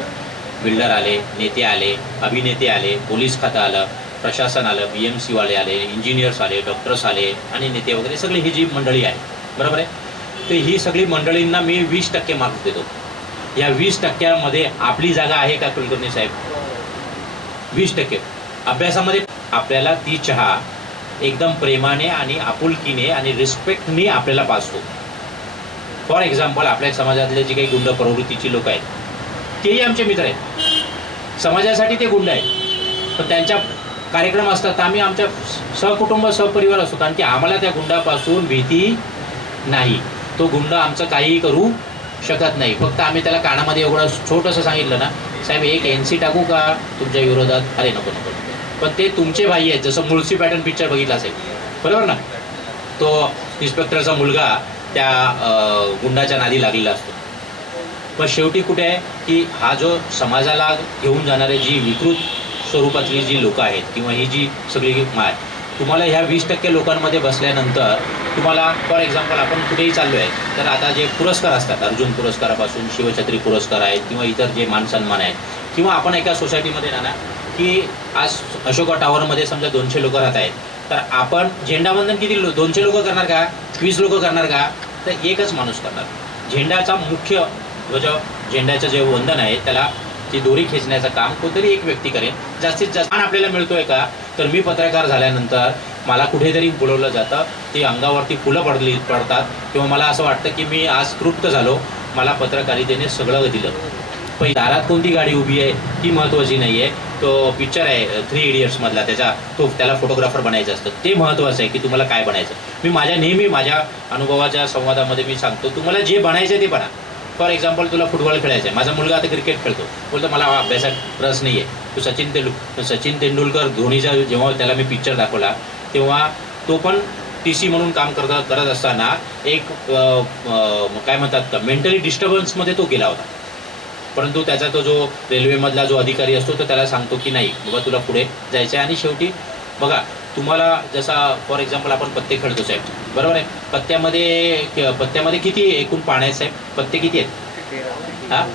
बिल्डर आले, नेते आले, अभिनेते आले, पोलीस खातं आलं, प्रशासन आलं, BMC वाले आले, इंजिनियर्स आले, डॉक्टर्स आले आणि नेते वगैरे सगळी ही जी मंडळी आहे, बरोबर आहे. तर ही सगळी मंडळींना मी 20% मार्क्स देतो. या 20%मध्ये आपली जागा आहे का कुलकर्णी साहेब? 20% अभ्यासामध्ये आपल्याला ती चहा एकदम प्रेमाने आणि आपुलकीने आणि रिस्पेक्टने आपल्याला पाजतो. फॉर एक्झाम्पल, आपल्या समाजातले जे काही गुंड प्रवृत्तीची लोक आहेत तेही आमचे मित्र आहेत, समाजासाठी ते गुंड आहेत, पण त्यांच्या कार्यक्रम असतात तर आम्ही आमच्या सहकुटुंब सहपरिवार असतो, कारण की आम्हाला त्या गुंडापासून भीती नाही. तो गुंड आमचं काहीही करू शकत नाही. फक्त आम्ही त्याला कानामध्ये एवढं छोटंसं सांगितलं ना, साहेब एक NC टाकू का तुमच्या विरोधात? अरे नको नको. पण ते तुमचे भाई आहेत. जसं मुळशी पॅटर्न पिक्चर बघितला असेल, बरोबर ना, तो इन्स्पेक्टरचा मुलगा त्या गुंडाच्या नादी लागलेला असतो. पण शेवटी कुठे आहे की हा जो समाजाला घेऊन जाणारे जी विकृत स्वरूपातली जी लोकं आहेत किंवा ही जी सगळी माय, तुम्हाला ह्या 20% लोकांमध्ये बसल्यानंतर तुम्हाला, फॉर एक्झाम्पल, आपण कुठेही चाललो आहे तर आता जे पुरस्कार असतात, अर्जुन पुरस्कारापासून शिवछत्री पुरस्कार आहेत किंवा इतर जे मानसन्मान आहेत, किंवा आपण एका सोसायटीमध्ये राहणार की आज अशोका टावरमध्ये समजा 200 लोक राहत आहेत, तर आपण झेंडावंदन किती 200 लोक करणार का? 20 लोक करणार का? तर एकच माणूस करणार. झेंडाचा मुख्य झेंड्याचं जे वंदन आहे त्याला ती दोरी खेचण्याचं काम कोणतरी एक व्यक्ती करेल. जास्तीत जास्त आपल्याला मिळतोय का? तर मी पत्रकार झाल्यानंतर मला कुठेतरी बोलवलं जातं, ती अंगावरती फुलं पडतात किंवा मला असं वाटतं की मी आज तृप्त झालो, मला पत्रकारितेने सगळं दिलं. पण दारात कोणती गाडी उभी आहे ती महत्त्वाची नाही आहे, तो पिक्चर आहे 3 इडियट्स मधला, त्याला फोटोग्राफर बनायचं असतं. ते महत्त्वाचं आहे की तुम्हाला काय बनायचं. मी नेहमी माझ्या अनुभवाच्या संवादामध्ये मी सांगतो, तुम्हाला जे बनायचं ते बना. फॉर एक्झाम्पल तुला फुटबॉल खेळायचं आहे, माझा मुलगा आता क्रिकेट खेळतो, बोलतो मला अभ्यासात रस नाही आहे. तो सचिन तेंडुलकर धोनीचा जेव्हा त्याला मी पिक्चर दाखवला तेव्हा तो पण TC म्हणून काम करत असताना एक काय म्हणतात मेंटली डिस्टर्बन्समध्ये तो गेला होता. परंतु त्याचा तो जो रेल्वेमधला जो अधिकारी असतो तो त्याला सांगतो की नाही बाबा तुला पुढे जायचं आहे. आणि शेवटी बघा तुम्हाला जसा फॉर एक्झाम्पल आपण पत्ते खेळतो साहेब, बरोबर आहे. पत्त्यामध्ये किती एकूण पाणी आहेत साहेब? पत्ते किती आहेत? हा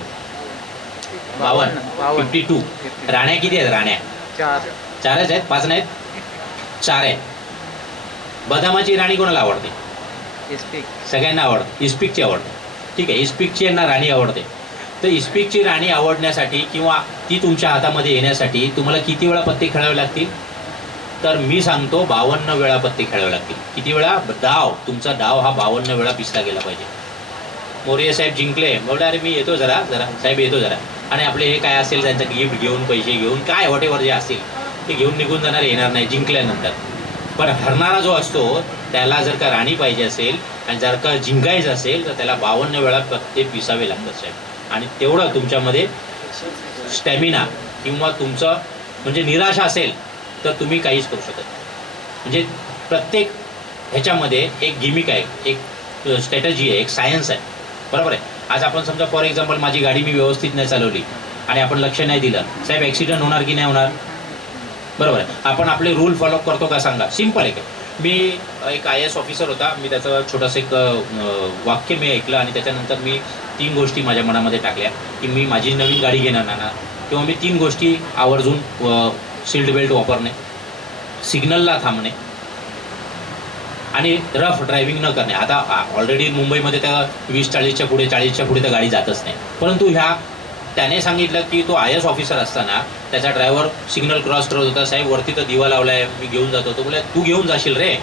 52. 52. राण्या किती आहेत? राण्या 4च आहेत, 5 नाहीत, 4 आहेत. बदामाची राणी कोणाला आवडते? सगळ्यांना आवडते. इस्पिकची आवडते. ठीक आहे, इस्पिकची यांना राणी आवडते. तर इस्पिकची राणी आवडण्यासाठी किंवा ती तुमच्या हातामध्ये येण्यासाठी तुम्हाला किती वेळा पत्ते खेळावे लागतील? तर मी सांगतो 52 वेळा पत्ते खेळावे लागतील. किती वेळा? तुमचा डाव हा 52 वेळा पिसला गेला पाहिजे. मोरिया साहेब जिंकले, बोलला अरे मी येतो जरा साहेब येतो जरा, आणि आपले हे काय असेल त्यांचं गिफ्ट घेऊन पैसे घेऊन काय व्हॉटेवर जे असेल ते घेऊन निघून जाणार, येणार नाही जिंकल्यानंतर. पण हरणारा जो असतो त्याला जर का राणी पाहिजे असेल आणि जर का जिंकायचं असेल तर त्याला 52 वेळा पत्ते पिसावे लागतात साहेब. आणि तेवढं तुमच्यामध्ये स्टॅमिना किंवा तुमचं म्हणजे निराशा असेल तर तुम्ही काहीच करू शकत. म्हणजे प्रत्येक ह्याच्यामध्ये एक गिमिक आहे, एक स्ट्रॅटजी आहे, एक सायन्स आहे, बरोबर आहे. आज आपण समजा फॉर एक्झाम्पल माझी गाडी मी व्यवस्थित नाही चालवली आणि आपण लक्ष नाही दिलं साहेब, ॲक्सिडेंट होणार की नाही होणार? बरोबर आहे. आपण आपले रूल फॉलो करतो का सांगा? सिम्पल आहे. मी एक IAS ऑफिसर होता, मी त्याचं छोटंसं एक वाक्य मी ऐकलं आणि त्याच्यानंतर मी 3 गोष्टी माझ्या मनामध्ये टाकल्या की मी माझी नवीन गाडी घेणार ना किंवा मी 3 गोष्टी आवर्जून सीट बेल्ट वापरणे, सिग्नलला थांबणे आणि रफ ड्रायव्हिंग न करणे. आता ऑलरेडी मुंबईमध्ये त्या 20-40च्या पुढे 40च्या पुढे तर गाडी जातच नाही. परंतु त्याने सांगितलं की तो IAS ऑफिसर असताना त्याचा ड्रायव्हर सिग्नल क्रॉस करत होता, साहेब वरती तर दिवा लावला आहे मी घेऊन जातो. तो बोला तू घेऊन जाशील रे,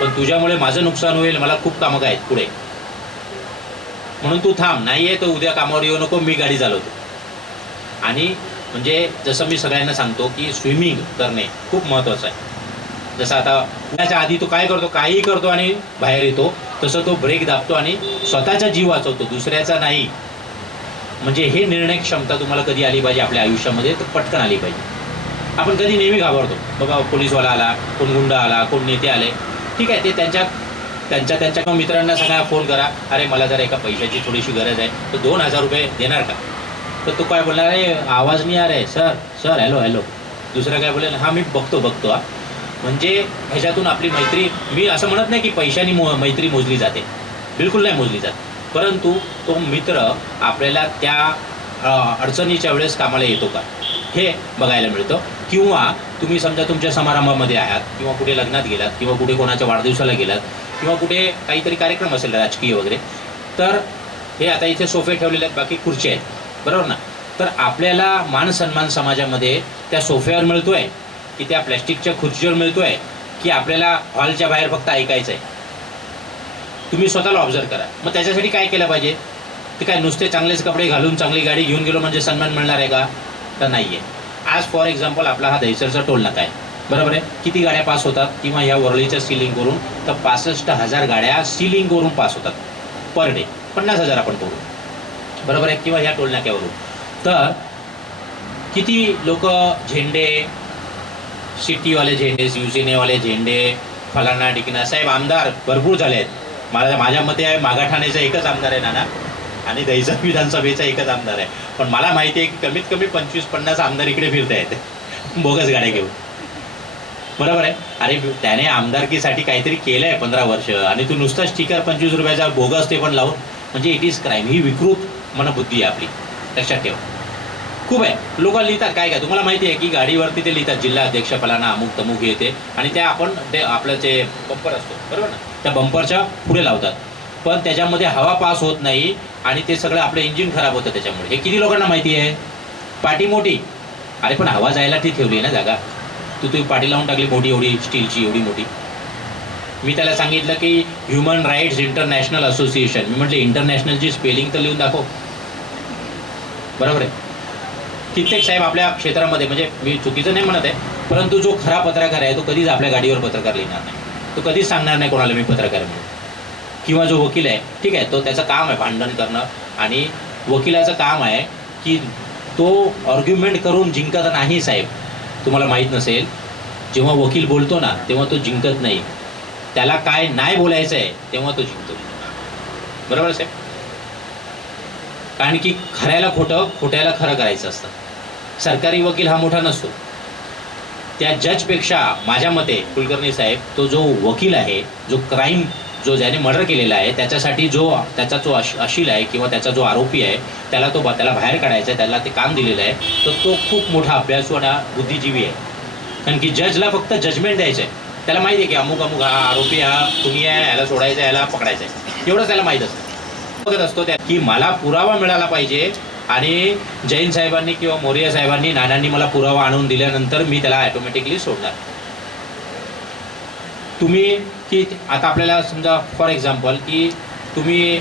पण तुझ्यामुळे माझं नुकसान होईल, मला खूप कामं काय आहेत पुढे, म्हणून तू थांब, नाही आहे तर उद्या कामावर येऊ नको, मी गाडी चालवतो. आणि म्हणजे जसं मी सगळ्यांना सांगतो की स्विमिंग करणे खूप महत्त्वाचं आहे. जसं आता पुण्याच्या आधी तो काय करतो, काहीही करतो आणि बाहेर येतो, तसं तो ब्रेक दाबतो आणि स्वतःचा जीव वाचवतो, दुसऱ्याचा नाही. म्हणजे हे निर्णय क्षमता तुम्हाला कधी आली पाहिजे आपल्या आयुष्यामध्ये, तर पटकन आली पाहिजे. आपण कधी नेहमी घाबरतो, बाबा पोलीसवाला आला, कोण गुंडा आला, कोण नेते आले, ठीक आहे, ते त्यांच्या मित्रांना सगळ्या फोन करा, अरे मला जरा एका पैशाची थोडीशी गरज आहे, तर 2000 रुपये देणार का? तर तो काय बोलणार, अरे आवाज नाही आ रे सर हॅलो. दुसरा काय बोलेल, हां मी बघतो हा. म्हणजे ह्याच्यातून आपली मैत्री, मी असं म्हणत नाही की पैशाने मैत्री मोजली जाते, बिलकुल नाही मोजली जात, परंतु तो मित्र आपल्याला त्या अडचणीच्या वेळेस कामाला येतो का हे बघायला मिळतं. किंवा तुम्ही समजा तुमच्या समारंभामध्ये आहात किंवा कुठे लग्नात गेलात किंवा कुठे कोणाच्या वाढदिवसाला गेलात किंवा कुठे काहीतरी कार्यक्रम असेल राजकीय वगैरे, तर हे आता इथे सोफे ठेवलेले आहेत, बाकी खुर्ची आहेत, बरोबर ना. तर आपल्याला मान सन्मान समाजामध्ये त्या सोफ्यावर मिळतोय की त्या प्लॅस्टिकच्या खुर्चीवर मिळतोय की आपल्याला हॉलच्या बाहेर फक्त ऐकायचं आहे? तुम्ही स्वतःला ऑब्झर्व करा. मग त्याच्यासाठी काय केलं पाहिजे? ते काय नुसते चांगलेच कपडे घालून चांगली गाडी घेऊन गेलो म्हणजे सन्मान मिळणार आहे का? तर नाही आहे. आज फॉर एक्झाम्पल आपला हा दहिसरचा टोल नाका आहे, बरोबर आहे. किती गाड्या पास होतात? किंवा ह्या वरळीच्या सीलिंगवरून तर 65,000 गाड्या सीलिंगवरून पास होतात पर डे. 50,000 आपण करू, बरोबर आहे. किंवा ह्या टोल नाक्यावरून तर किती लोक झेंडे, सिटीवाले झेंडे, शिवसेनेवाले झेंडे, फलाना टिकना. साहेब आमदार भरपूर झाले आहेत. माझ्या मते आहे मागाठाण्याचा एकच आमदार आहे नाना आणि दहिसर विधानसभेचा एकच आमदार आहे. पण मला माहिती आहे की कमीत कमी 25-50 आमदार इकडे फिरत आहेत बोगस गाड्या घेऊन, बरोबर आहे. अरे त्याने आमदारकीसाठी काहीतरी केलं आहे 15 वर्ष आणि तू नुसतं स्टिकर 25 रुपयाचा बोगस ते पण लावून, म्हणजे इट इज क्राईम. ही विकृत मनबुद्धी आहे आपली, लक्षात ठेवा. खूप आहे. लोक लिहितात काय तुम्हाला माहिती आहे की गाडीवरती ते लिहितात जिल्हा अध्यक्ष फलाना अमुक तमुक येते आणि ते आपण ते आपलं जे बंपर असतो, बरोबर ना, त्या बंपरच्या पुढे लावतात. पण त्याच्यामध्ये हवा पास होत नाही आणि ते सगळं आपलं इंजिन खराब होतं त्याच्यामुळे. हे किती लोकांना माहिती आहे? पाटी मोठी, अरे पण हवा जायला ती ठेवली आहे ना जागा, तू पाटी लावून टाकली मोठी, एवढी स्टीलची एवढी मोठी. मी त्याला सांगितलं की ह्युमन राईट्स इंटरनॅशनल असोसिएशन, मी म्हटलं इंटरनॅशनलची स्पेलिंग तर लिहून दाखव, बरोबर आहे. कित्येक साहेब आपल्या क्षेत्रामध्ये, म्हणजे मी चुकीचं नाही म्हणत आहे, परंतु जो खरा पत्रकार आहे तो कधीच आपल्या गाडीवर पत्रकार लिहिणार नाही, तो कधीच सांगणार नाही कोणाला मी पत्रकार म्हणून. किंवा जो वकील आहे, ठीक आहे, तो त्याचं काम आहे भांडण करणं, आणि वकिलाचं काम आहे की तो आर्ग्युमेंट करून जिंकत नाही साहेब. तुम्हाला माहीत नसेल, जेव्हा वकील बोलतो ना तेव्हा तो जिंकत नाही, त्याला काय नाही बोलायचं आहे तेव्हा तो जिंकतो. बरोबर साहेब? कारण की खऱ्याला खोटं, खोट्याला खरं करायचं असतं. सरकारी वकील हा मोठा नसतो. त्या जजपेक्षा माझ्या मते कुलकर्णी साहेब, तो जो वकील आहे, जो क्राईम, जो ज्याने मर्डर केलेला आहे, त्याच्यासाठी त्याचा जो अशील आहे किंवा त्याचा जो आरोपी आहे, त्याला बाहेर काढायचा आहे, त्याला ते काम दिलेलं आहे, तर तो खूप मोठा अभ्यासू आणि बुद्धिजीवी आहे. कारण की जजला फक्त जजमेंट द्यायचं आहे. त्याला माहिती आहे की अमुक अमुक हा आरोपी, हा खुनी आहे, याला सोडायचं आहे, याला पकडायचं आहे, एवढंच त्याला माहीत असतं. बघत असतो त्या की मला पुरावा मिळाला पाहिजे, आणि जैन साहेबांनी किंवा मोरिया साहेबांनी, नानांनी मला पुरावा आणून दिल्यानंतर मी त्याला ॲटोमॅटिकली सोडणार. तुम्ही की आता आपल्याला समजा फॉर एक्झाम्पल की तुम्ही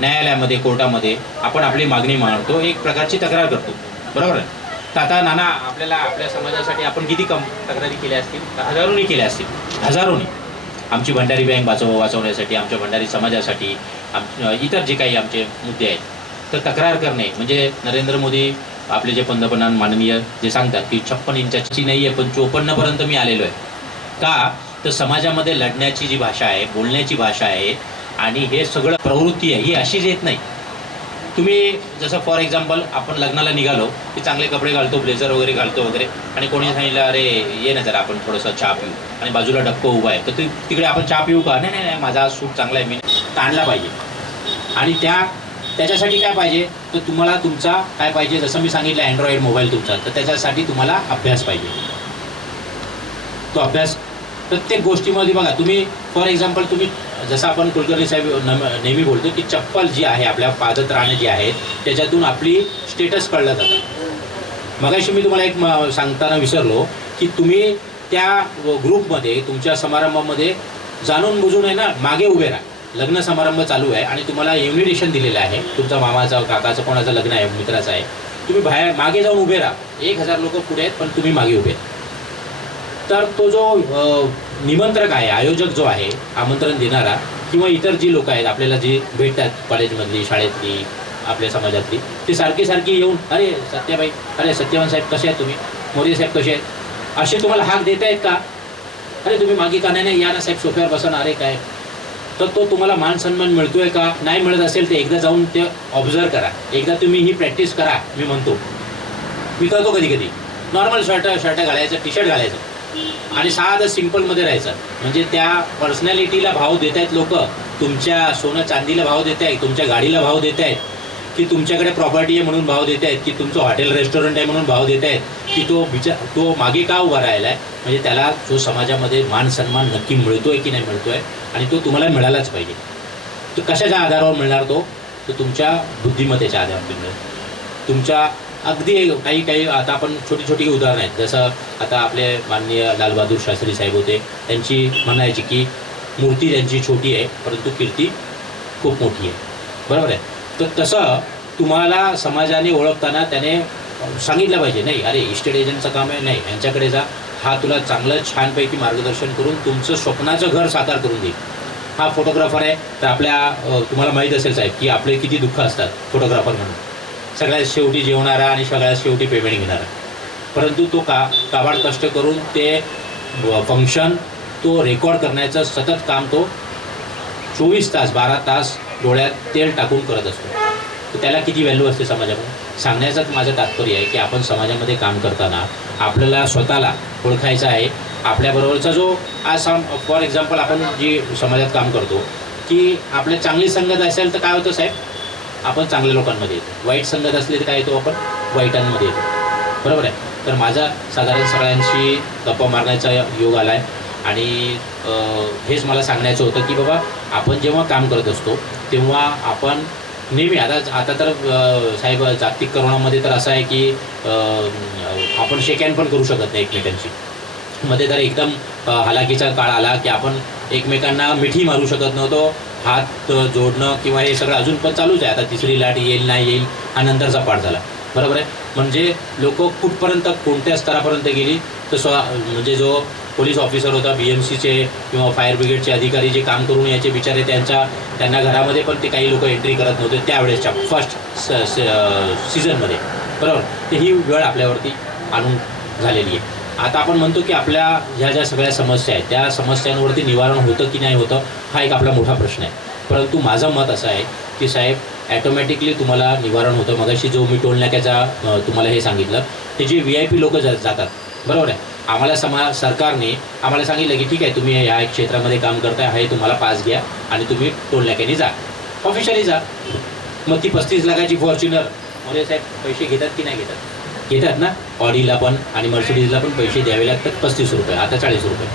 न्यायालयामध्ये, कोर्टामध्ये आपण आपली मागणी मांडतो, एक प्रकारची तक्रार करतो, बरोबर आहे? तर आता नाना, आपल्याला आपल्या समाजासाठी आपण किती तक्रारी केल्या असतील? हजारोनी केल्या असतील, हजारोनी. आमची भंडारी बँक वाचवण्यासाठी, आमच्या भंडारी समाजासाठी, इतर जे काही आमचे मुद्दे आहेत, तर तक्रार करणे म्हणजे नरेंद्र मोदी आपले जे पंतप्रधान माननीय जे सांगतात की 56 इंचाची नाही आहे पण 54पर्यंत मी आलेलो आहे. का तर समाजामध्ये लढण्याची जी भाषा आहे, बोलण्याची भाषा आहे, आणि हे सगळं प्रवृत्ती आहे, ही अशीच येत नाही. तुम्ही जसं फॉर एक्झाम्पल आपण लग्नाला निघालो की चांगले कपडे घालतो, ब्लेझर वगैरे घालतो वगैरे, आणि कोणी सांगितलं अरे ये ना जरा आपण थोडंसं चहा पिऊ, आणि बाजूला डक्को उभा आहे, तर तिकडे आपण चहा पिऊ का? नाही नाही नाही, माझा सूट चांगला आहे, मी ताणला पाहिजे. आणि त्याच्यासाठी काय पाहिजे? तर तुम्हाला तुमचा काय पाहिजे, जसं मी सांगितलं अँड्रॉइड मोबाईल तुमचा, तर त्याच्यासाठी तुम्हाला अभ्यास पाहिजे. तो अभ्यास प्रत्येक गोष्टीमध्ये बघा. तुम्ही फॉर एक्झाम्पल, तुम्ही जसं आपण कुलकर्णी साहेब नेहमी बोलतो की चप्पल जी आहे, आपल्या पादत राहणं जे आहे, त्याच्यातून आपली स्टेटस कळलं जातं. मगाशी मी तुम्हाला एक सांगताना विसरलो की तुम्ही त्या ग्रुपमध्ये, तुमच्या समारंभामध्ये जाणून बुजून आहे ना मागे उभे राहा. लग्न समारंभ चालू आहे आणि तुम्हाला इन्व्हिटेशन दिलेलं आहे, तुमचा मामाचं, काकाचं, कोणाचं लग्न आहे, मित्राचं आहे, तुम्ही बाहेर मागे जाऊन उभे राहा. 1000 लोक पुढे आहेत पण तुम्ही मागे उभे. तर तो जो निमंत्रक आहे, आयोजक जो आहे, आमंत्रण देणारा, किंवा इतर जी लोक आहेत आपल्याला जी भेटतात, कॉलेजमधली, शाळेतली, आपल्या समाजातली, ते सारखी येऊन अरे सत्याबाई, अरे सत्यवान साहेब कसे आहेत तुम्ही, मोरे साहेब कसे आहेत, असे तुम्हाला हाक देत आहेत का? अरे तुम्ही मागे का नाही, या ना साहेब सोफ्यावर बसा ना, अरे काय. तर तो तुम्हाला मान सन्मान मिळतोय का? नाही मिळत असेल तर एकदा जाऊन ते ऑब्झर्व करा, एकदा तुम्ही ही प्रॅक्टिस करा. मी म्हणतो, मी करतो कधी कधी, नॉर्मल शर्ट घालायचं, टी शर्ट घालायचं, आणि साधं सिम्पलमध्ये राहायचं. म्हणजे त्या पर्सनॅलिटीला भाव देत आहेत लोक, तुमच्या सोनं चांदीला भाव देत आहेत, तुमच्या गाडीला भाव देत आहेत, की तुमच्याकडे प्रॉपर्टी आहे म्हणून भाव देत आहेत, की तुमचं हॉटेल रेस्टॉरंट आहे म्हणून भाव देत आहेत, की तो मागे का उभा राहिला आहे. म्हणजे त्याला जो समाजामध्ये मान सन्मान नक्की मिळतोय की नाही मिळतोय, आणि तो तुम्हाला मिळालाच पाहिजे. तो कशाच्या आधारावर मिळणार? तो तुमच्या बुद्धिमत्तेच्या आधारावर मिळेल. तुमच्या अगदी काही आता आपण छोटी उदाहरणं आहेत. जसं आता आपले माननीय लालबहादूर शास्त्री साहेब होते, त्यांची म्हणायची की मूर्ती त्यांची छोटी आहे परंतु कीर्ती खूप मोठी आहे, बरोबर आहे. तर तसं तुम्हाला समाजाने ओळखताना त्याने सांगितलं पाहिजे, नाही अरे इस्टेट एजंटचं काम आहे, नाही यांच्याकडे जा, हा तुला चांगलं छानपैकी मार्गदर्शन करून तुमचं स्वप्नाचं घर साकार करून देईल. हा फोटोग्राफर आहे, तर तुम्हाला माहीत असेल साहेब की आपले किती दुःख असतात फोटोग्राफर म्हणून. सगळ्यात शेवटी जेवणारा आणि सगळ्यात शेवटी पेमेंट घेणारा, परंतु तो काबाड कष्ट करून ते फंक्शन, तो रेकॉर्ड करण्याचं सतत काम तो 24 तास 12 तास डोळ्यात तेल टाकून करत असतो. तर त्याला किती व्हॅल्यू असते समाजामध्ये. सांगण्याचंच माझं तात्पर्य आहे की आपण समाजामध्ये काम करताना आपल्याला स्वतःला ओळखायचं आहे. आपल्याबरोबरचा जो आज फॉर एक्झाम्पल आपण जी समाजात काम करतो, की आपल्या चांगली संगत असेल तर काय होतं साहेब, आपण चांगल्या लोकांमध्ये येतो. वाईट संगत असली तर काय येतो, आपण वाईटांमध्ये येतो, बरोबर आहे. तर माझा साधारण सगळ्यांशी गप्पा मारण्याचा योग आला आहे, आणि हेच मला सांगण्याचं होतं की बाबा आपण जेव्हा काम करत असतो तेव्हा आपण नेहमी, आता तर साहेब जागतिक करोनामध्ये तर असं आहे की आपण शेक हँड पण करू शकत नाही एकमेकांची. मध्ये तर एकदम हालाकीचा काळ आला की आपण एकमेकांना मिठी मारू शकत नव्हतो, हात जोडणं किंवा हे सगळं अजून पण चालूच आहे. आता तिसरी लाट येईल नाही येईल हा नंतरचा पाठ झाला. बरोबर आहे. म्हणजे लोक कुठपर्यंत कोणत्या स्तरापर्यंत गेली तर म्हणजे जो पोलीस ऑफिसर होता, BMCचे किंवा फायर ब्रिगेडचे अधिकारी जे काम करून यायचे बिचारे, त्यांना घरामध्ये पण ते काही लोक एंट्री करत नव्हते त्यावेळेसच्या फर्स्ट सीझनमध्ये, बरोबर. तर ही वेळ आपल्यावरती आणून झालेली आहे. आता आपण म्हणतो की आपल्या ह्या ज्या सगळ्या समस्या आहेत त्या समस्यांवरती निवारण होतं की नाही होतं हा एक आपला मोठा प्रश्न आहे. परंतु माझं मत असं आहे की साहेब ॲटोमॅटिकली तुम्हाला निवारण होतं. मगाशी जो मी टोल नाक्याचा तुम्हाला हे सांगितलं, हे जे VIP लोक जातात, बरोबर आहे. आम्हाला सरकारने आम्हाला सांगितलं की ठीक आहे, तुम्ही ह्या एक क्षेत्रामध्ये काम करताय, हे तुम्हाला पास घ्या आणि तुम्ही टोल नाक्याने जा, ऑफिशियली जा. मग ती 35 लाखाची फॉर्च्युनर म्हणजे साहेब पैसे घेतात की नाही घेतात ना. ऑडीला पण आणि मर्सिडीजला पण पैसे द्यावे लागतात 35 रुपये, आता 40 रुपये.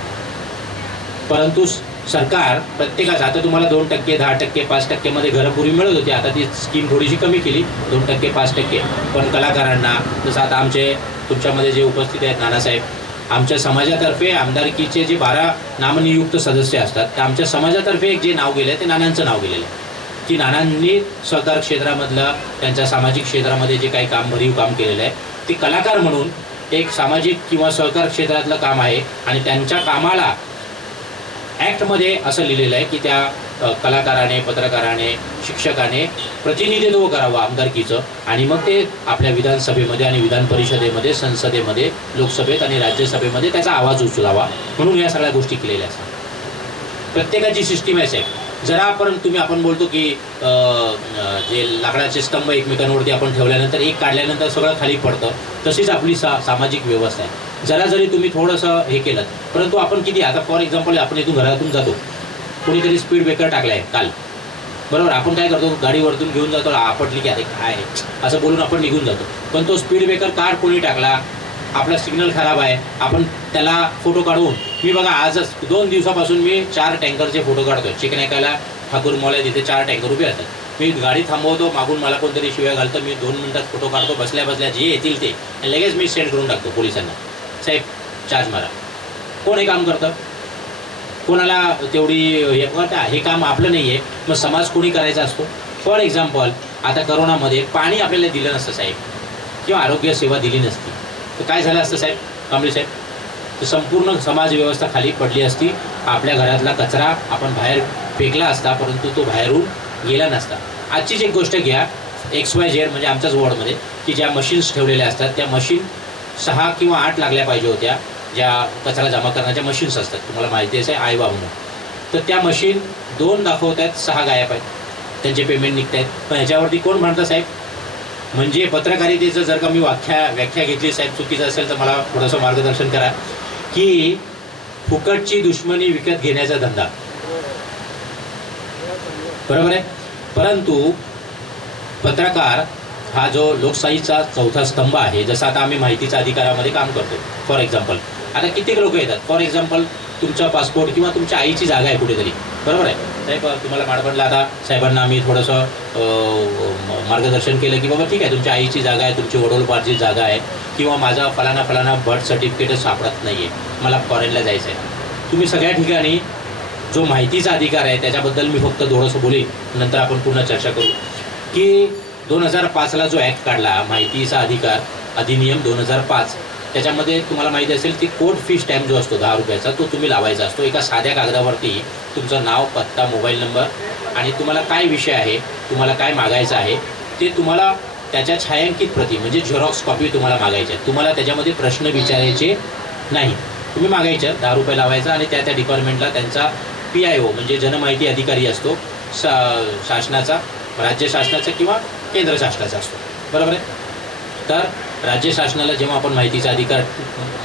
परंतु सरकार प्रत्येकाचं, आता तुम्हाला 2%, 10%, 5%मध्ये घरपुरी मिळत होती. आता ती स्कीम थोडीशी कमी केली, 2%, 5%. पण कलाकारांना, जसं आता आमचे तुमच्यामध्ये जे उपस्थित आहेत नानासाहेब, आमच्या समाजातर्फे आमदारकीचे जे 12 नामनियुक्त सदस्य असतात, त्या आमच्या समाजातर्फे एक जे नाव गेलं आहे ते नानांचं नाव गेलेलं आहे की नानांनी सहकार क्षेत्रामधलं त्यांच्या सामाजिक क्षेत्रामध्ये जे काही भरीव काम केलेलं आहे ते कलाकार म्हणून एक सामाजिक किंवा सहकार क्षेत्रातलं काम आहे. आणि त्यांच्या कामाला ॲक्टमध्ये असं लिहिलेलं आहे की त्या कलाकाराने, पत्रकाराने, शिक्षकाने प्रतिनिधित्व करावं आमदारकीचं, आणि मग ते आपल्या विधानसभेमध्ये आणि विधान परिषदेमध्ये, संसदेमध्ये, लोकसभेत आणि राज्यसभेमध्ये त्याचा आवाज उचलावा, म्हणून या सगळ्या गोष्टी केलेल्या असतात. प्रत्येकाची सिस्टीम आहे साहेब. जरा आपण बोलतो की जे लाकडाचे स्तंभ एकमेकांवरती आपण ठेवल्यानंतर एक काढल्यानंतर सगळं खाली पडतं, तशीच आपली सामाजिक व्यवस्था आहे. जरा जरी तुम्ही थोडंसं हे केलं, परंतु आपण किती, आता फॉर एक्झाम्पल आपण इथून घरातून जातो, कोणीतरी स्पीड ब्रेकर टाकला आहे काल, बरोबर, आपण काय करतो, गाडीवरतून घेऊन जातो, आपटली की अरे काय असं बोलून आपण निघून जातो. पण तो स्पीड ब्रेकर कार कोणी टाकला, आपला सिग्नल खराब आहे, आपण त्याला फोटो काढून, मी बघा आजच 2 दिवसापासून मी 4 टँकरचे फोटो काढतो. चिकनाकाला ठाकूर मॉल आहे, तिथे 4 टँकर उभे असतात. मी गाडी थांबवतो, मागून मला कोणतरी शिव्या घालतं, मी 2 मिनिटात फोटो काढतो, बसल्या बसल्या जे येतील ते लगेच मी सेंड करून टाकतो पोलिसांना, साहेब चार्ज मारा. कोण हे काम करतं? कोणाला तेवढी हे काम आपलं नाही आहे, मग समाज कोणी करायचा असतो? फॉर एक्झाम्पल आता करोनामध्ये पाणी आपल्याला दिलं नसतं साहेब, किंवा आरोग्य सेवा दिली नसती, तर काय झालं असतं साहेब, कांबळे साहेब? तर संपूर्ण समाज व्यवस्था खाली पडली असती. आपल्या घरातला कचरा आपण बाहेर फेकला असता, परंतु तो बाहेरून गेला नसता. आजचीच एक गोष्ट घ्या, XYZ म्हणजे आमच्याच वॉर्डमध्ये की ज्या मशीन्स ठेवलेल्या असतात, त्या मशीन 6 किंवा 8 लागल्या पाहिजे होत्या, ज्या कचरा जमा करण्याच्या मशीन्स असतात, तुम्हाला माहिती आहे आईबा म्हणून. तर त्या मशीन 2 दाखवत आहेत, 6 गायब आहेत, त्यांचे पेमेंट निघत आहेत. पण ह्याच्यावरती कोण म्हणतं साहेब? म्हणजे पत्रकारितेचं जर का मी व्याख्या घेतली साहेब चुकीचं असेल तर मला थोडंसं मार्गदर्शन करा, की फुकटची दुश्मनी विकत घेण्याचा धंदा, बरोबर आहे. परंतु पत्रकार हा जो लोकशाहीचा चौथा स्तंभ आहे, जसं आता आम्ही माहितीच्या अधिकारामध्ये काम करतो, फॉर एक्झाम्पल आता कित्येक लोक येतात, फॉर एक्झाम्पल तुमचा पासपोर्ट किंवा तुमच्या आईची जागा आहे कुठेतरी, बरोबर आहे साहेब, तुम्हाला माडबनला आता साहेबांना आम्ही थोडंसं मार्गदर्शन केलं की बाबा ठीक आहे, तुमच्या आईची जागा आहे, तुमची वडोलपारची जागा आहे, किंवा माझा फलाना बर्थ सर्टिफिकेटच सापडत नाही आहे, मला फॉरेनला जायचं आहे. तुम्ही सगळ्या ठिकाणी जो माहितीचा अधिकार आहे त्याच्याबद्दल मी फक्त थोडंसं बोलेन, नंतर आपण पुन्हा चर्चा करू, की 2005ला जो ॲक्ट काढला माहितीचा अधिकार अधिनियम 2005, त्याच्यामध्ये तुम्हाला माहिती असेल की कोड फी स्टॅम्प जो असतो 10 रुपयाचा, तो तुम्ही लावायचा असतो. एका साध्या कागदावरती तुमचं नाव, पत्ता, मोबाईल नंबर आणि तुम्हाला काय विषय आहे, तुम्हाला काय मागायचं आहे ते, तुम्हाला त्याच्या छायांकित प्रती म्हणजे झेरॉक्स कॉपी तुम्हाला मागायच्या. तुम्हाला त्याच्यामध्ये प्रश्न विचारायचे नाही, तुम्ही मागायचं, 10 रुपये लावायचं आणि त्या डिपार्टमेंटला त्यांचा PIO म्हणजे जनमाहिती अधिकारी असतो, शासनाचा, राज्य शासनाचा किंवा केंद्र शासनाचा असतो, बरोबर आहे. तर राज्य शासनाला जेव्हा आपण माहितीचा अधिकार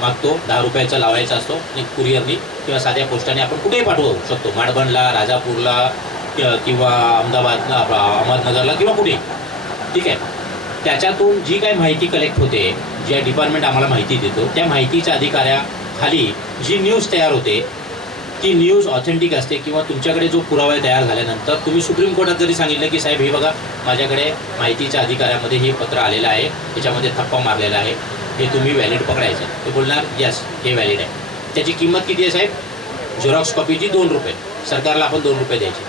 मागतो 10 रुपयाचा लावायचा असतो, आणि कुरिअरनी किंवा साध्या पोस्टाने आपण कुठेही पाठवू शकतो, माडबनला, राजापूरला किंवा अहमदाबादला, अहमदनगरला किंवा कुठेही, ठीक आहे. त्याच्यातून जी काही माहिती कलेक्ट होते, ज्या डिपार्टमेंट आम्हाला माहिती देतो, त्या माहितीच्या अधिकाऱ्याखाली जी न्यूज तयार होते ती न्यूज ऑथेंटिक असते, किंवा तुमच्याकडे जो पुरावा तयार झाल्यानंतर तुम्ही सुप्रीम कोर्टात जरी सांगितलं की साहेब हे बघा माझ्याकडे माहितीच्या अधिकाऱ्यामध्ये हे पत्र आलेलं आहे, त्याच्यामध्ये थप्पा मारलेला आहे, हे तुम्ही व्हॅलिड पकडायचं, ते बोलणार यस हे व्हॅलिड आहे. त्याची किंमत किती आहे साहेब? झेरॉक्स कॉपीची 2 रुपये, सरकारला आपण 2 रुपये द्यायचे,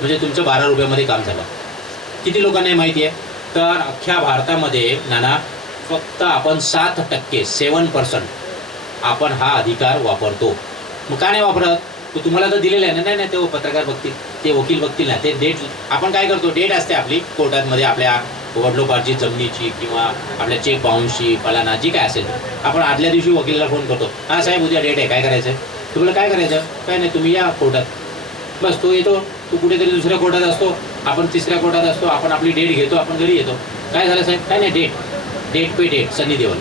म्हणजे तुमचं 12 रुपयामध्ये काम झालं. किती लोकांना माहिती आहे? तर अख्ख्या भारतामध्ये नाना फक्त आपण 7% 7% आपण हा अधिकार वापरतो. मग का नाही वापरत? तो तुम्हाला तर दिलेलं आहे ना. नाही ते पत्रकार बघतील, ते वकील बघतील ना. ते डेट आपण काय करतो, डेट असते आपली कोर्टामध्ये आपल्या वडिलोपार्जित जमिनीची किंवा आपल्या चेक बाउन्सची फलाना जी काय असेल, आपण आदल्या दिवशी वकिलाला फोन करतो, हां साहेब उद्या डेट आहे, काय करायचं आहे? तुम्हाला काय करायचं? काय नाही, तुम्ही या कोर्टात. बस तो येतो, तो कुठेतरी दुसऱ्या कोर्टात असतो, आपण तिसऱ्या कोर्टात असतो, आपण आपली डेट घेतो, आपण घरी येतो. काय झालं साहेब? काय नाही, डेट पे डेट सनी देओल.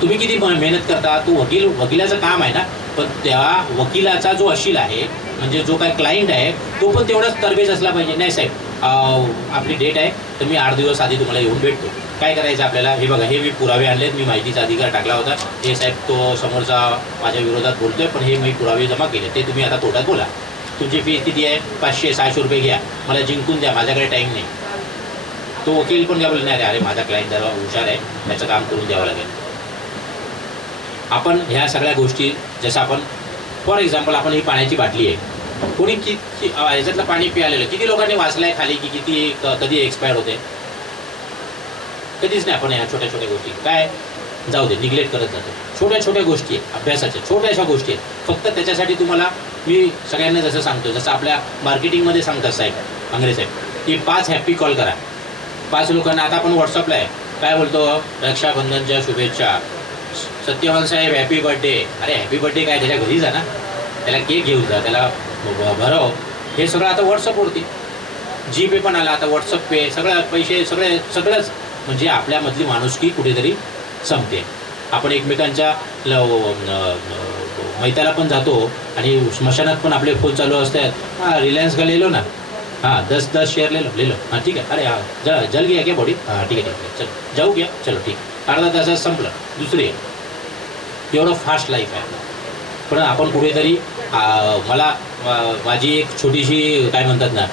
तुम्ही किती मेहनत करता? तो वकिलाचं काम आहे ना. पण त्या वकिलाचा जो अशील आहे, म्हणजे जो काय क्लायंट आहे, तो पण तेवढाच तरबेज असला पाहिजे. नाही साहेब आपली डेट आहे, तर मी 8 दिवस आधी तुम्हाला येऊन भेटतो. काय करायचं आपल्याला? हे बघा, हे मी पुरावे आणलेत, मी माहितीचा अधिकार टाकला होता, हे साहेब तो समोरचा माझ्या विरोधात बोलतोय, पण हे मी पुरावे जमा केले, ते तुम्ही आता कोर्टात बोला. तुमची फी किती आहे? 500-600 रुपये घ्या, मला जिंकून द्या, माझ्याकडे टाईम नाही. तो वकील पण काय बोलणार नाही, अरे माझा क्लायंट जरा हुशार आहे, त्याचं काम करून द्यावं लागेल. आपण ह्या सगळ्या गोष्टी, जसं आपण फॉर एक्झाम्पल आपण ही पाण्याची बाटली आहे, कोणी ह्याच्यातलं पाणी प्यालेलं किती लोकांनी वाचलं आहे खाली, की किती कधी एक्सपायर होते? कधीच नाही. आपण ह्या छोट्या छोट्या गोष्टी काय जाऊ दे, निग्लेक्ट करत जातो. छोट्या छोट्या गोष्टी आहेत, अभ्यासाच्या छोट्याशा गोष्टी आहेत. फक्त त्याच्यासाठी तुम्हाला मी सगळ्यांना जसं सांगतो, जसं आपल्या मार्केटिंगमध्ये सांगतात साहेब अंग्रेज साहेब, की 5 हॅपी कॉल करा 5 लोकांना. आता आपण व्हॉट्सअपला आहे, काय बोलतो, रक्षाबंधनच्या शुभेच्छा, सत्यवान साहेब हॅपी बर्थडे. अरे हॅपी बर्थडे काय, त्याच्या घरी जा ना, त्याला केक घेऊन जा, त्याला भरव. हे सगळं आता व्हॉट्सअपवरती, जीपे पण आला आता, व्हॉट्सअप पे, सगळं पैसे सगळंच. म्हणजे आपल्यामधली माणुसकी कुठेतरी संपते. आपण एकमेकांच्या मैताला पण जातो आणि स्मशानात पण आपले फोन चालू असतात. हां रिलायन्स का ले लो ना, हाँ 10 शेयर ले लो हाँ ठीक है. अरे हाँ जल गया क्या बॉडी? हाँ ठीक है चलो जाऊ क्या, चलो ठीक. अर्धा तासात संपलं. दुसरे एवढं फास्ट लाईफ आहे. पण आपण कुठेतरी मला माझी एक छोटीशी काय म्हणतात ना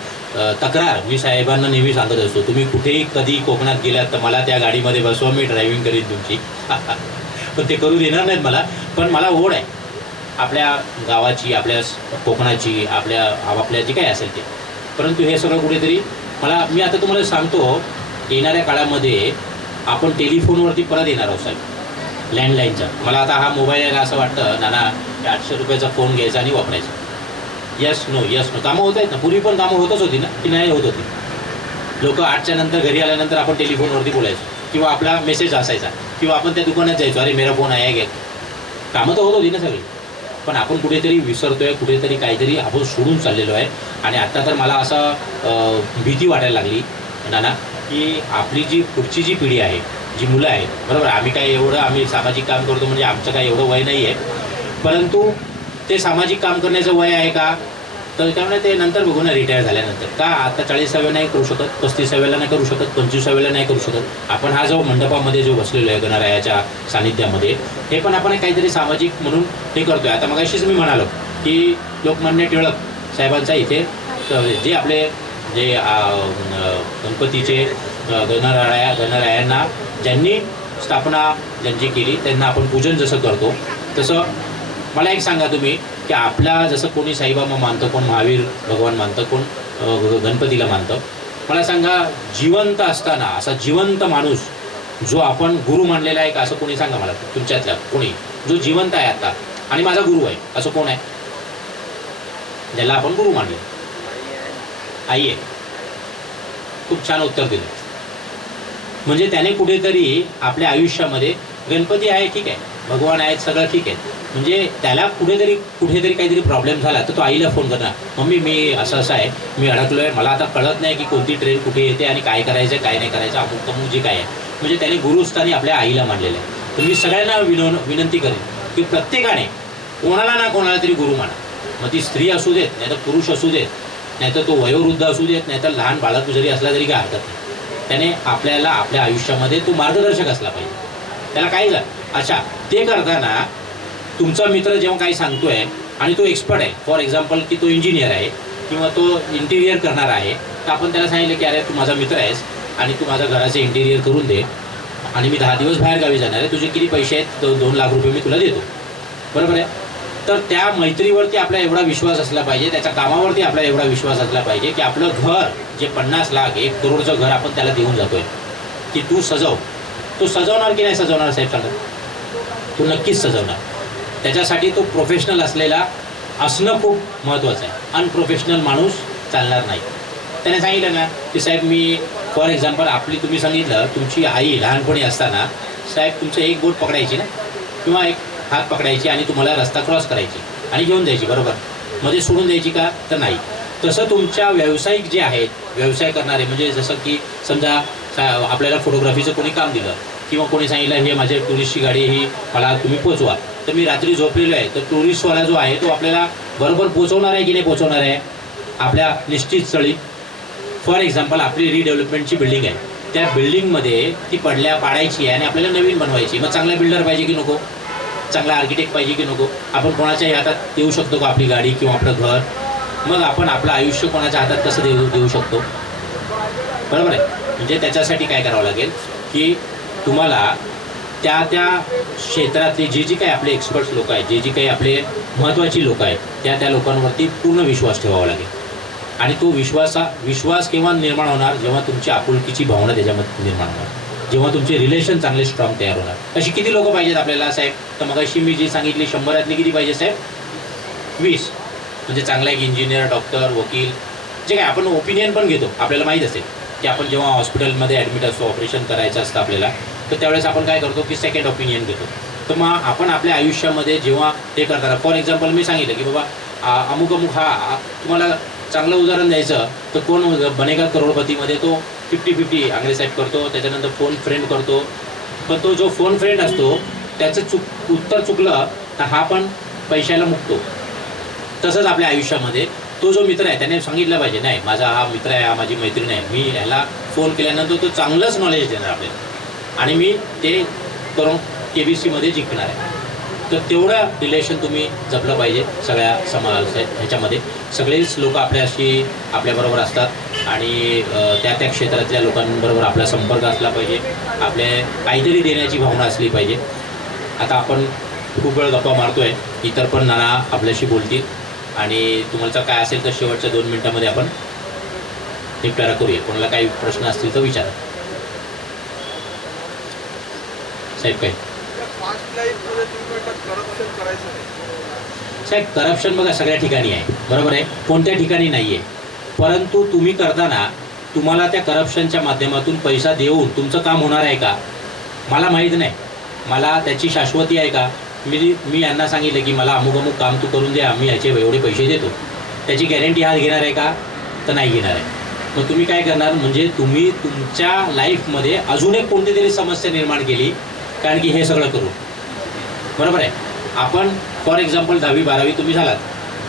तक्रार मी साहेबांना नेहमी सांगत असतो, तुम्ही कुठेही कधी कोकणात गेलात तर मला त्या गाडीमध्ये बसवा, मी ड्रायव्हिंग करीन तुमची. पण ते करू देणार नाहीत मला, पण मला ओढ आहे आपल्या गावाची, आपल्या कोकणाची, आपल्या जी काय असेल ते. परंतु हे सगळं कुठेतरी मी आता तुम्हाला सांगतो, येणाऱ्या काळामध्ये आपण टेलिफोनवरती परत येणार आहोत साहेब, लँडलाईनचा. मला आता हा मोबाईल आहे ना असं वाटतं नाना 800 रुपयाचा फोन घ्यायचा आणि वापरायचा. यस नो कामं होत आहेत ना, पूर्वी पण कामं होतच होती ना, की नाही होत होती. लोक 8च्या नंतर घरी आल्यानंतर आपण टेलिफोनवरती बोलायचो, किंवा आपला मेसेज असायचा, किंवा आपण त्या दुकानात जायचो, अरे मेरा फोन आहे घ्या. कामं तर होत होती ना सगळी. पण आपण कुठेतरी विसरतोय, कुठेतरी काहीतरी आपण सोडून चाललेलो आहे. आणि आत्ता तर मला असं भीती वाटायला लागली नाना, की आपली जी पुढची जी पिढी आहे, जी मुलं आहेत, बरोबर, आम्ही सामाजिक काम करतो म्हणजे आमचं काय एवढं वय नाही आहे, परंतु ते सामाजिक काम करण्याचं वय आहे का, तर त्यामुळे ते नंतर बघू ना, रिटायर झाल्यानंतर. का आता 40व्या नाही करू शकत, 35व्याला नाही करू शकत, 25व्याला नाही करू शकत. आपण हा जो मंडपामध्ये जो बसलेलो आहे गणरायाच्या सानिध्यामध्ये, हे पण आपण काहीतरी सामाजिक म्हणून हे करतोय. आता मगाशीच मी म्हणालो की लोकमान्य टिळक साहेबांचा इथे जे आपले जे गणपतीचे गणरायांना ज्यांनी स्थापना ज्यांची केली त्यांना आपण पूजन जसं करतो, तसं मला एक सांगा तुम्ही, की आपला जसं कोणी साईबाबा मानतं, कोण महावीर भगवान मानतं, कोण गणपतीला मानतं. मला सांगा, जिवंत असताना असा जिवंत माणूस जो आपण गुरु मानलेला आहे का, असं कोणी सांगा मला तुमच्यातल्या कोणी जो जिवंत आहे आता आणि माझा गुरु आहे, असं कोण आहे ज्याला आपण गुरु मानले? आई आहे. खूप छान उत्तर दिलं. म्हणजे त्याने कुठेतरी आपल्या आयुष्यामध्ये गणपती आहे ठीक आहे, भगवान आहेत, सगळं ठीक आहे, म्हणजे त्याला कुठेतरी काहीतरी प्रॉब्लेम झाला तर तो आईला फोन करणार, मम्मी मी असं आहे, मी अडकलो आहे, मला आता कळत नाही की कोणती ट्रेन कुठे येते आणि काय करायचं काय नाही करायचं, अमुक तमुक जे काय आहे. म्हणजे त्याने गुरुस्थानी आपल्या आईला मानलेलं आहे. तर मी सगळ्यांना विनंती करेन की प्रत्येकाने कोणाला ना कोणाला तरी गुरु माना. मग ती स्त्री असू देत, नाही तर पुरुष असू देत, नाही तर तो वयोवृद्ध असू देत, नाही तर लहान बालक जरी असला तरी काय हरकत नाही. त्याने आपल्याला आपल्या आयुष्यामध्ये तो मार्गदर्शक असला पाहिजे. त्याला काय झालं, अच्छा ते करताना तुमचा मित्र जेव्हा काही सांगतोय आणि तो एक्सपर्ट आहे, फॉर एक्झाम्पल की तो इंजिनियर आहे किंवा तो इंटिरियर करणार आहे, तर आपण त्याला सांगितलं की अरे तू माझा मित्र आहेस आणि तू माझ्या घराचे इंटिरियर करून दे आणि मी 10 दिवस बाहेर गावी जाणार आहे, तुझे किती पैसे आहेत, 2 लाख रुपये मी तुला देतो, बरोबर आहे. तर त्या मैत्रीवरती आपला एवढा विश्वास असला पाहिजे, त्याच्या कामावरती आपला एवढा विश्वास असला पाहिजे की आपलं घर जे 50 लाख 1 करोडचं घर आपण त्याला देऊन जातोय की तू सजव. तो सजवणार की नाही सजवणार साहेब सांगा? तो नक्कीच सजवणार. त्याच्यासाठी तो प्रोफेशनल असलेला असणं खूप महत्त्वाचं आहे. अनप्रोफेशनल माणूस चालणार नाही. त्याने सांगितलं ना की साहेब मी फॉर एक्झाम्पल तुम्ही सांगितलं तुमची आई लहानपणी असताना साहेब तुमचं एक बोट पकडायची ना किंवा एक हात पकडायची आणि तुम्हाला रस्ता क्रॉस करायची आणि घेऊन द्यायची, बरोबर? मध्ये सोडून द्यायची का? तर नाही. तसं तुमच्या व्यावसायिक जे आहेत, व्यवसाय करणारे, म्हणजे जसं की समजा आपल्याला फोटोग्राफीचं कोणी काम दिलं किंवा कोणी सांगितलं हे माझ्या टुरिस्टची गाडी ही मला तुम्ही पोचवा, तर मी रात्री झोपलेलो आहे, तर टुरिस्टवाला जो आहे तो आपल्याला बरोबर पोचवणार आहे की नाही पोचवणार आहे आपल्या निश्चित स्थळी. फॉर एक्झाम्पल आपली रिडेव्हलपमेंटची बिल्डिंग आहे, त्या बिल्डिंगमध्ये ती पाडायची आहे आणि आपल्याला नवीन बनवायची. मग चांगला बिल्डर पाहिजे की नको? चांगला आर्किटेक्ट पाहिजे की नको? आपण कोणाच्याही हातात देऊ शकतो का आपली गाडी किंवा आपलं घर? मग आपण आपलं आयुष्य कोणाच्या हातात कसं देऊ शकतो? बरोबर आहे. म्हणजे त्याच्यासाठी काय करावं लागेल की तुम्हाला त्या क्षेत्रातले जे काही आपले एक्सपर्ट्स लोक आहेत, जे काही आपले महत्त्वाची लोक आहेत, त्या लोकांवरती पूर्ण विश्वास ठेवावा लागेल. आणि तो विश्वास केव्हा निर्माण होणार? जेव्हा तुमची आपुलकीची भावना त्याच्यामध्ये निर्माण होणार, जेव्हा तुमचे रिलेशन चांगले स्ट्रॉंग तयार होणार. अशी किती लोक पाहिजेत आपल्याला साहेब? तर मग अशी मी जी सांगितली 100 किती पाहिजे साहेब? 20. म्हणजे चांगला एक इंजिनियर, डॉक्टर, वकील, जे काय आपण ओपिनियन पण घेतो. आपल्याला माहीत असेल की आपण जेव्हा हॉस्पिटलमध्ये ॲडमिट असतो, ऑपरेशन करायचं असतं आपल्याला, तर त्यावेळेस आपण काय करतो की सेकंड ओपिनियन घेतो. तर मग आपण आपल्या आयुष्यामध्ये जेव्हा हे करताना फॉर एक्झाम्पल मी सांगितलं की बाबा अमुक हा तुम्हाला चांगलं उदाहरण द्यायचं तर कोण बनेगा करोडपतीमध्ये तो 50-50 आंग्रे साहेब करतो, त्याच्यानंतर फोन फ्रेंड करतो. पण तो जो फोन फ्रेंड असतो त्याचं उत्तर चुकलं तर हा पण पैशाला मुकतो. तसंच आपल्या आयुष्यामध्ये तो जो मित्र आहे त्याने सांगितलं पाहिजे नाही माझा हा मित्र आहे, हा माझी मैत्रीण आहे, मी ह्याला फोन केल्यानंतर तो चांगलंच नॉलेज देणार आपल्याला आणि मी ते करून KBCमध्ये जिंकणार आहे. तर तेवढं रिलेशन तुम्ही जपलं पाहिजे सगळ्या ह्याच्यामध्ये. सगळेच लोक आपल्याबरोबर असतात आणि त्या क्षेत्रातल्या लोकांबरोबर आपला संपर्क असला पाहिजे, आपले काहीतरी देण्याची भावना असली पाहिजे. आता आपण खूप वेळ गप्पा मारतोय, इतर पण नाना आपल्याशी बोलतील आणि तुम्हाला काय असेल तर शेवटच्या 2 मिनिटांमध्ये आपण निपटारा करूया. कोणाला काही प्रश्न असतील तर विचारा साहेब. काय साहेब करप्शन बघा सगळ्या ठिकाणी आहे, बरोबर आहे, कोणत्या ठिकाणी नाही आहे. परंतु तुम्ही करताना तुम्हाला त्या करप्शनच्या माध्यमातून पैसा देऊन तुमचं काम होणार आहे का? मला माहीत नाही. मला त्याची शाश्वती आहे का? मी यांना सांगितलं की मला अमुक काम तू करून दे, आम्ही याचे एवढे पैसे देतो, त्याची गॅरंटी आज घेणार आहे का? तर नाही घेणार आहे. मग तुम्ही काय करणार? म्हणजे तुम्ही तुमच्या लाईफमध्ये अजून एक कोणती तरी समस्या निर्माण केली, कारण की हे सगळं करू. बरोबर आहे. आपण फॉर एक्झाम्पल 10वी 12वी तुम्ही झालात,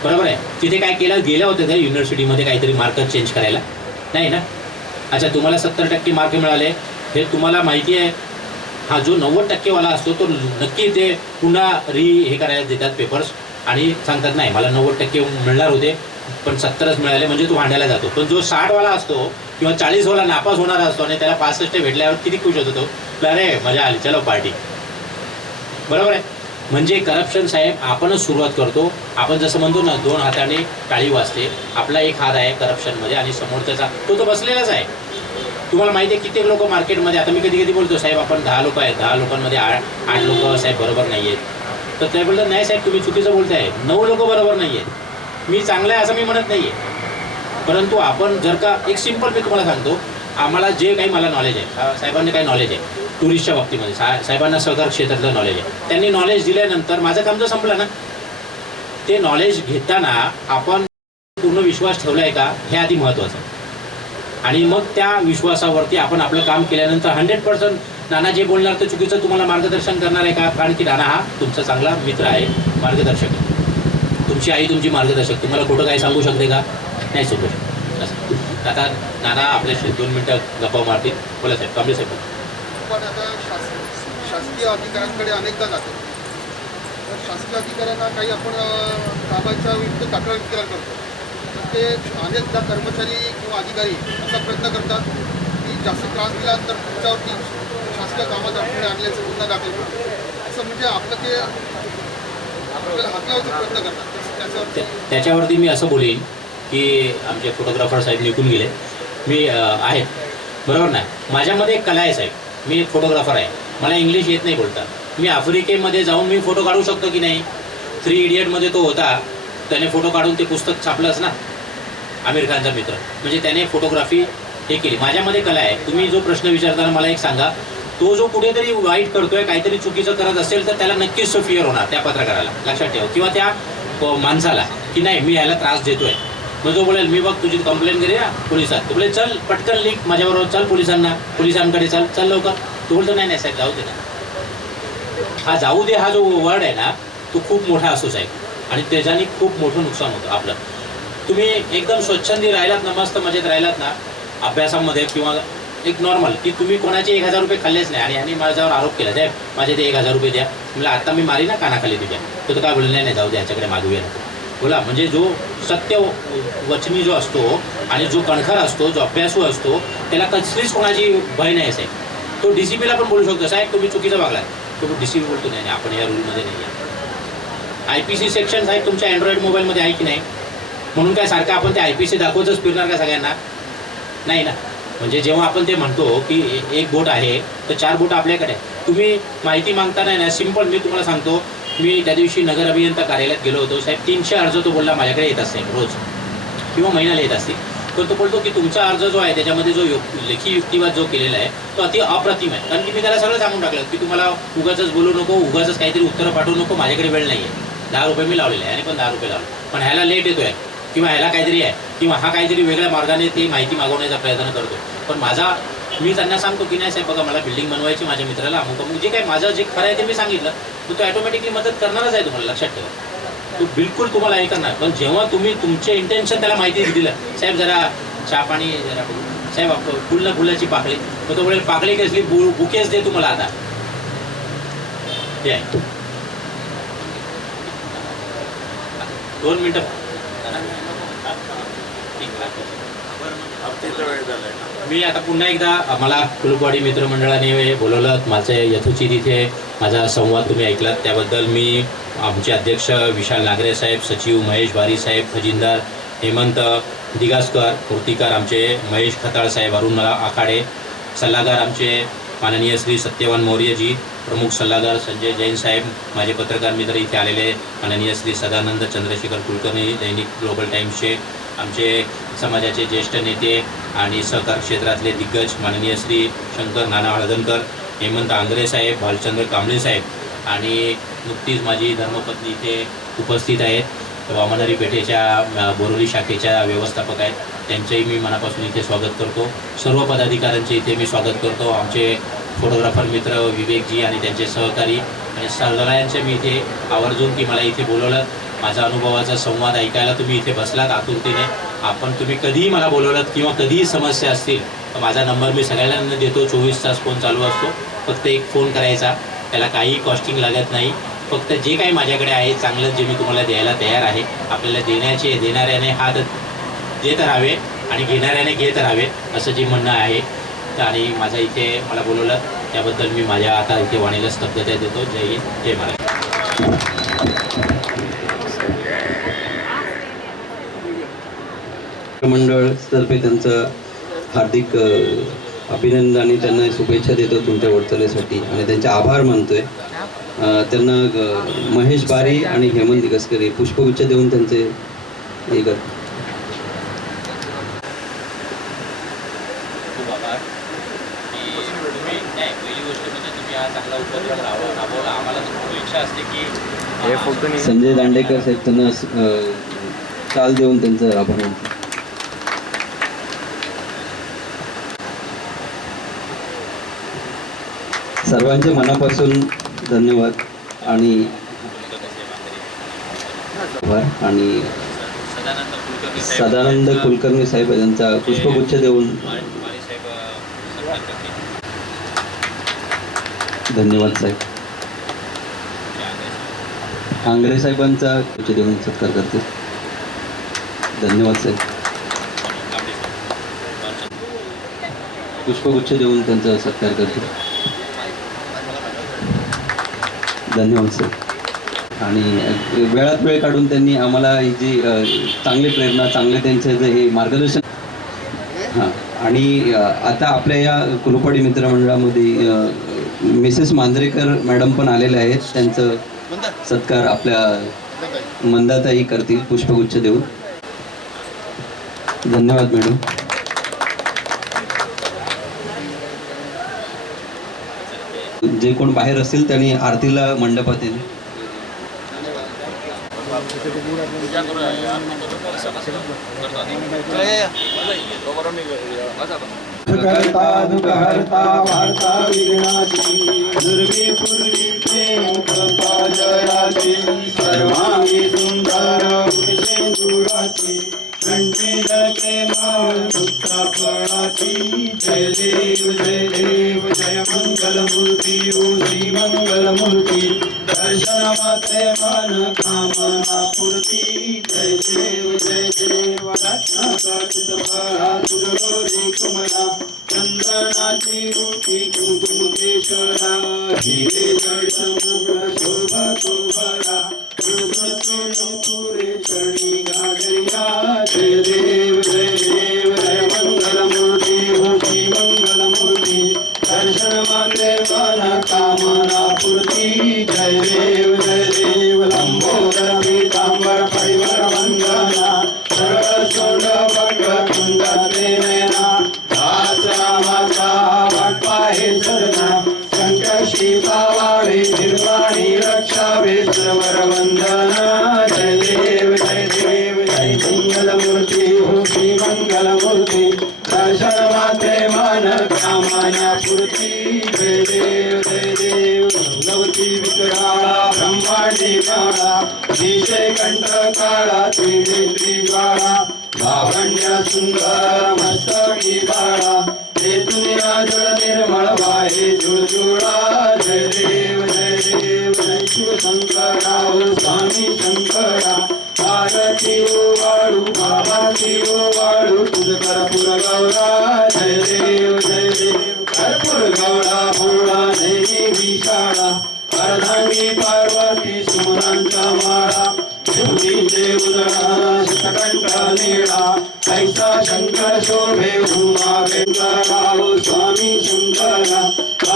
बरोबर आहे, तिथे काय केलं? गेल्या होत्या त्या युनिव्हर्सिटीमध्ये काहीतरी मार्क चेंज करायला? नाही ना. अच्छा, तुम्हाला 70% मार्क मिळाले, हे तुम्हाला माहिती आहे. हा जो 90% वाला असतो तो नक्की ते पुन्हा हे करायला देतात पेपर्स आणि सांगतात नाही मला 90% मिळणार होते पण 70च मिळाले, म्हणजे तो भांडायला जातो. पण जो 60 वाला असतो किंवा 40 वाला नापास होणारा असतो आणि त्याला 65 भेटल्यावर किती खुश होतो तो, अरे मजा आली, चलो पार्टी. बरोबर आहे. म्हणजे करप्शन साहेब आपणच सुरुवात करतो. आपण जसं म्हणतो ना 2 हाताने टाळी वाजते, आपला एक हात आहे करप्शनमध्ये आणि समोरच्याचा तो बसलेलाच आहे. तुम्हाला माहिती आहे कित्येक लोक मार्केटमध्ये, आता मी कधी बोलतो साहेब आपण 10 लोक आहेत, 10 लोकांमध्ये 8 लोक साहेब बरोबर नाही आहेत, तर ते बोलतात नाही साहेब तुम्ही चुकीचं बोलताय, 9 लोक बरोबर नाही आहेत. मी चांगलं आहे असं मी म्हणत नाही आहे, परंतु आपण जर का एक सिम्पल मी तुम्हाला सांगतो, आम्हाला जे काही मला नॉलेज आहे, साहेबांनी काही नॉलेज आहे टुरिस्टच्या बाबतीमध्ये, साहेबांना सहकार क्षेत्रातलं नॉलेज आहे, त्यांनी नॉलेज दिल्यानंतर माझं काम तर संपलं ना. ते नॉलेज घेताना आपण पूर्ण विश्वास ठेवला आहे का हे आधी महत्त्वाचं आहे. आणि मग त्या विश्वासावरती आपण आपलं काम केल्यानंतर 100% नाना जे बोलणार ते चुकीचं तुम्हाला मार्गदर्शन करणार आहे का? कारण की नाना हा तुमचा चांगला मित्र आहे, मार्गदर्शक. तुमची आई तुमची मार्गदर्शक, तुम्हाला खोटं काही सांगू शकते का? नाही सांगू शकत. असं आता नाना आपल्याशी 2 मिनटं गप्पा मारतील. बोला साहेब, कांबळे साहेब. पण आता शासकीय अधिकाऱ्यांकडे अनेकदा जातो, तर शासकीय अधिकाऱ्यांना काही आपण कामाच्या विरुद्ध तक्रार करतो, तर ते अनेकदा कर्मचारी किंवा अधिकारी असा प्रयत्न करतात की जास्त त्रास दिला तर तुमच्यावरती शासकीय कामात अडथळे आणल्याचं गुन्हा दाखल करतो. असं म्हणजे आपलं ते आपल्याला हाकलावायचा प्रयत्न करतात त्याच्यावर त्याच्यावरती मी असं बोलेन की आमचे फोटोग्राफर साहेब निघून गेले. मी आहेत बरोबर ना, माझ्यामध्ये एक कला आहे साहेब. मी एक फोटोग्राफर आहे, मला इंग्लिश येत नाही बोलता. मी आफ्रिकेमध्ये जाऊन मी फोटो काढू शकतो की नाही? 3 इडियटमध्ये तो होता, त्याने फोटो काढून ते पुस्तक छापलंच ना, आमिर खानचा मित्र. म्हणजे त्याने फोटोग्राफी हे केली. माझ्यामध्ये कला आहे. तुम्ही जो प्रश्न विचारताना मला एक सांगा, तो जो कुठेतरी वाईट करतोय, काहीतरी चुकीचं करत असेल तर त्याला नक्कीच फिअर होणार त्या पत्रकाराला, लक्षात ठेवा, किंवा त्या माणसाला की नाही मी याला त्रास देतोय. मग जो बोलेल मी बघ तुझी कंप्लेंट करूया पोलिसात, तो बोलेल चल पटकन लिख माझ्याबरोबर, चल पोलिसांकडे चल लवकर. तो बोलतो नाही साहेब जाऊ दे ना. हा जाऊ दे हा जो वर्ड आहे ना, तो खूप मोठा असतो साहेब, आणि त्याच्याने खूप मोठं नुकसान होतं आपलं. तुम्ही एकदम स्वच्छंदी राहिलात ना, मस्त मजेत राहिलात ना अभ्यासामध्ये, किंवा एक नॉर्मल की तुम्ही कोणाचे 1000 रुपये खाल्लेच नाही, आणि माझ्यावर आरोप केला साहेब माझे ते 1000 रुपये द्या, म्हणजे आता मी मारी ना कानाखाली तुझ्या, तर काय बोलले नाही जाऊ दे याच्याकडे मागूया नको. बोला म्हणजे जो सत्य वचनी जो असतो आणि जो कणखर असतो, जो अभ्यासू असतो, त्याला कसलीच कोणाची भय नाही साहेब. तो DCPला पण बोलू शकतो साहेब तुम्ही चुकीचं वागलात, तो DCP बोलतो नाही आपण या रूलमध्ये नाही आहे. IPC सेक्शन साहेब तुमच्या अँड्रॉइड मोबाईलमध्ये आहे की नाही? म्हणून काय सारखं आपण ते IPC दाखवतच फिरणार का सगळ्यांना? नाही ना. म्हणजे जेव्हा आपण ते म्हणतो की एक बोट आहे तर 4 बोट आपल्याकडे आहे. तुम्ही माहिती मागताना ना सिंपल मी तुम्हाला सांगतो, मी त्या दिवशी नगर अभियंता कार्यालयात गेलो होतो साहेब, 300 अर्ज तो बोलला माझ्याकडे येत असते रोज किंवा महिन्याला येत असते. तर तो बोलतो की तुमचा अर्ज जो आहे त्याच्यामध्ये जो लेखी युक्तिवाद जो केलेला आहे तो अति अप्रतिम आहे. कारण की मी त्याला सगळं सांगून टाकलं की तुम्हाला उगाचच बोलू नको, उगाचच काहीतरी उत्तरं पाठवू नको, माझ्याकडे वेळ नाही आहे. 10 रुपये मी लावलेले आहे आणि पण 10 रुपये लावले, पण ह्याला लेट येतोय किंवा ह्याला काहीतरी आहे किंवा हा काहीतरी वेगळ्या मार्गाने ती माहिती मागवण्याचा प्रयत्न करतो. पण मी त्यांना सांगतो की नाही साहेब बघा मला बिल्डिंग बनवायची माझ्या मित्राला, अमुक जे काय माझं जे खरं आहे ते मी सांगितलं, तो ऑटोमॅटिकली मदत करणारच आहे तुम्हाला, लक्षात ठेवा. तो बिलकुल तुम्हाला हे करणार. पण जेव्हा तुम्ही तुमचे इंटेन्शन त्याला माहिती दिलं, साहेब जरा चहा पाणी जरा साहेब फुलाची पाकळी, मग तो बोलेल पाकळी कसली बुकेच दे तुम्हाला आता. ते आहे 2 मिनिटं. मी आता पुन्हा एकदा मला कुलूपवाडी मित्रमंडळाने बोलवलं, माझं यथोचित इथे माझा संवाद तुम्ही ऐकलात त्याबद्दल मी आमचे अध्यक्ष विशाल नागरे साहेब, सचिव महेश बारी साहेब, खजिनदार हेमंत दिगासकर, मूर्तिकार आमचे महेश खताळ साहेब, अरुण आखाडे, सल्लागार आमचे माननीय श्री सत्यवान मौर्यजी, प्रमुख सल्लागार संजय जैन साहेब, माझे पत्रकार मित्र इथे आलेले माननीय श्री सदानंद चंद्रशेखर कुलकर्णी, दैनिक ग्लोबल टाइम्सचे, आमचे समाजाचे ज्येष्ठ नेते आणि सहकार क्षेत्रातले दिग्गज माननीय श्री शंकर नाना हळदणकर, हेमंत आंग्रे साहेब, भालचंद्र कांबळे साहेब, आणि नुकतीच माझी धर्मपत्नी इथे उपस्थित आहेत, वामनहरी पेठेच्या बोरोली शाखेच्या व्यवस्थापक आहेत, त्यांचेही मी मनापासून इथे स्वागत करतो. सर्व पदाधिकाऱ्यांचे इथे मी स्वागत करतो. आमचे फोटोग्राफर मित्र विवेकजी आणि त्यांचे सहकारी आणि सगळ्यांचे मी इथे आवर्जून की मला इथे बोलवलं, माझा अनुभवाचा संवाद ऐकायला तुम्ही इथे बसलात आतुरतेने. तुम्ही कधीही मला बोलवलात किंवा कधीही समस्या असतील तर माझा नंबर मी सगळ्यांना देतो. 24 तास फोन चालू असतो. फक्त एक फोन करायचा, त्याला काही कॉस्टिंग लागत नाही. फक्त जे काही माझ्याकडे आहे चांगलं जे मी तुम्हाला द्यायला तयार आहे. आपल्याला देणाऱ्याने हात देत राहावे आणि घेणाऱ्याने घेत राहावे असं जे म्हणणं आहे. आणि माझा इथे मला बोलवलं त्याबद्दल मी माझ्या आता इथे वाणीला स्तब्धता देतो. जय हिंद, जय महाराष्ट्र. मंडळतर्फे त्यांचं हार्दिक अभिनंदन आणि त्यांना शुभेच्छा देतो तुमच्या वाटचालीसाठी आणि त्यांचे आभार मानतोय. त्यांना महेश बारी आणि हेमंत दिगसकर पुष्पगुच्छ देऊन त्यांचे हे कर. खूप आभार की पहिली गोष्ट म्हणजे तुम्ही हा चांगला उपक्रम राबवला. आम्हाला खूप इच्छा असते की संजय दांडेकर साहेब त्यांना चाल देऊन त्यांचं आभार मानतो. सर्वांचे मनापासून धन्यवाद आणि सदानंद कुलकर्णी साहेब यांचा पुष्पगुच्छ देऊन धन्यवाद साहेब. आंग्रे साहेबांचा गुच्छ देऊन सत्कार करते. धन्यवाद साहेब. पुष्पगुच्छ देऊन त्यांचा सत्कार करते. धन्यवाद साहेब. आणि वेळात वेळ काढून त्यांनी आम्हाला ही जी चांगली प्रेरणा, चांगले त्यांचे जे हे मार्गदर्शन. हां, आणि आता आपल्या या कुलपवाडी मित्रमंडळामध्ये मिसेस मांजरेकर मॅडम पण आलेल्या आहेत. त्यांचं सत्कार आपल्या मंदाताई करतील पुष्पगुच्छ देऊन. धन्यवाद मॅडम. जे कोण बाहेर असतील त्यांनी आरतीला मंडपात येईल. करता दुःखहर्ता वार्ता विघ्नाची दुर्वी पूर्वी प्रेम कृपा जयाची सर्वांगी सुंदर सिंदुराची कंठी जळके माळ मुक्ता फळाची. जय देव जय देव जय मंगलमूर्ती ओ श्री मंगलमूर्ती दर्शन मात्रे मन कामना पूर्ती. जय देव जय देव रत्नाकाचित फळा तुझोरी कुमला चंदनाची रुटी कुंकुम केशरा हिरे जड मुगळ शोभा शोभरा पुरे चरणी गागरिया. जय देव जय देव जय मंगलमूर्ती मूर्ती मंगलमूर्ती दर्शन मात्रे मन कामना पूर्ती. जय देव जय देव लंबोदर पीतांबर परिवर वंदना सर्व सोंड भट कुंड देना दास रामाचा वाटपा हे सरना संकशी पावावे निर्वाणी रक्षावे सर्वर वंदना. जय देव जय देव जय मंगलमूर्ती हो श्री मंगलमूर्ती दर्शन मात्रे मन कामना पूर्ती. जय देव जय देव भगवती विकराळा ब्रह्मांडी काळा विषय कंठ काळा त्रिनेत्री ज्वाळा लावण्य सुंदर मस्तकी बाळा दुनिया जळ निर्मळ वाहे जुळजुळा. जय देव जय देव जय शिवशंकरा ओ स्वामी शंकरा आरती ओ वाळू बाबाची ओ वाळू तुझ कर्पूर गौरा. जय देव जय देव कर्पूर गौरा भोळा नेमी विशाळा अर्धांगी पार्वती सुमनांचा माळा शिवजीचे उदळा शतकंठ लीळा ऐसा शंकर शोभे उमा व्यंकरा ओ स्वामी शंकरा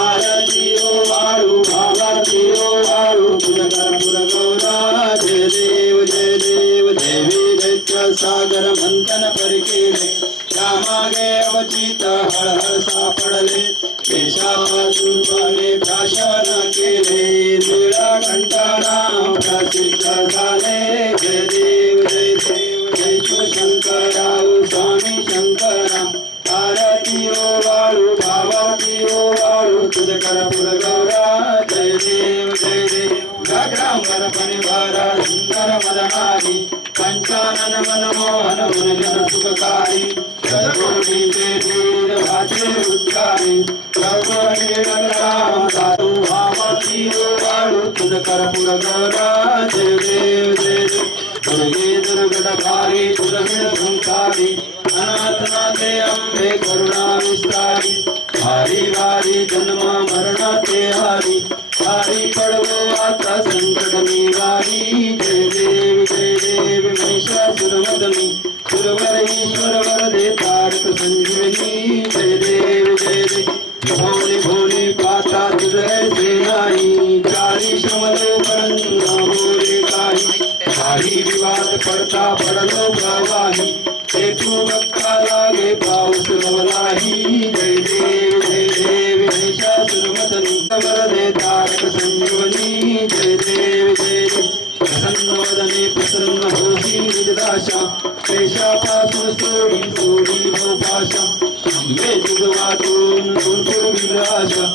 आरती ओ वाळू भावाती ओ वाळू तुझ कर्पूर गौरा. जय देव जय देव देवी दैत्य सागर मंथन परिकेले त्यामागे अवचित हळहळ सापडले केशापासून पाने प्राशन केले नीळकंठ नाम प्रसिद्ध झाले. जय देव जय देव जय शिवशंकरा ओ स्वामी शंकरा आरती ओ वाळू भावाती ओ वाळू तुझ कर्पूर गौरा. जय देव जय देव व्याघ्रांबर परिवारा सुंदर मदनारी पंचानन मनमोहन मुनजन सुखकारी सद्गुणीचे वीर भाचे उच्चारी सर्वणी राम साधू भावाती ओ वाळू तुझ कर्पूर गौरा. जय देव जय देव दुर्गे दुर्गट भारी दुर्मिळ संसारी अनाथनाथे अंबे करुणा विस्तारी भारी भारी जन्म मरणाचे हारी भारी पडवो आता संकट निवारी. जय देव जय देव महिषासुरमर्दिनी सुरवर ईश्वर वरदे तारक संजीवनी. जय देव जय देव भोले भोले पाता तुझ ऐसे नाही चारी श्रमलो परंतु न बोले काही काही विवाद पडता पडलो प्रवाही ते तू भक्ता लागे पाऊस रवलाही. जय देव जय देव महिषासुरमर्दिनी वरदे तारक संजीवनी. जय देव जय देव प्रसन्न वदने प्रसन्न होशी निजदाशा पेशापासून सोडी सोडी भोपाशा अंबे तुझ वाटून गुणपुर विलाशा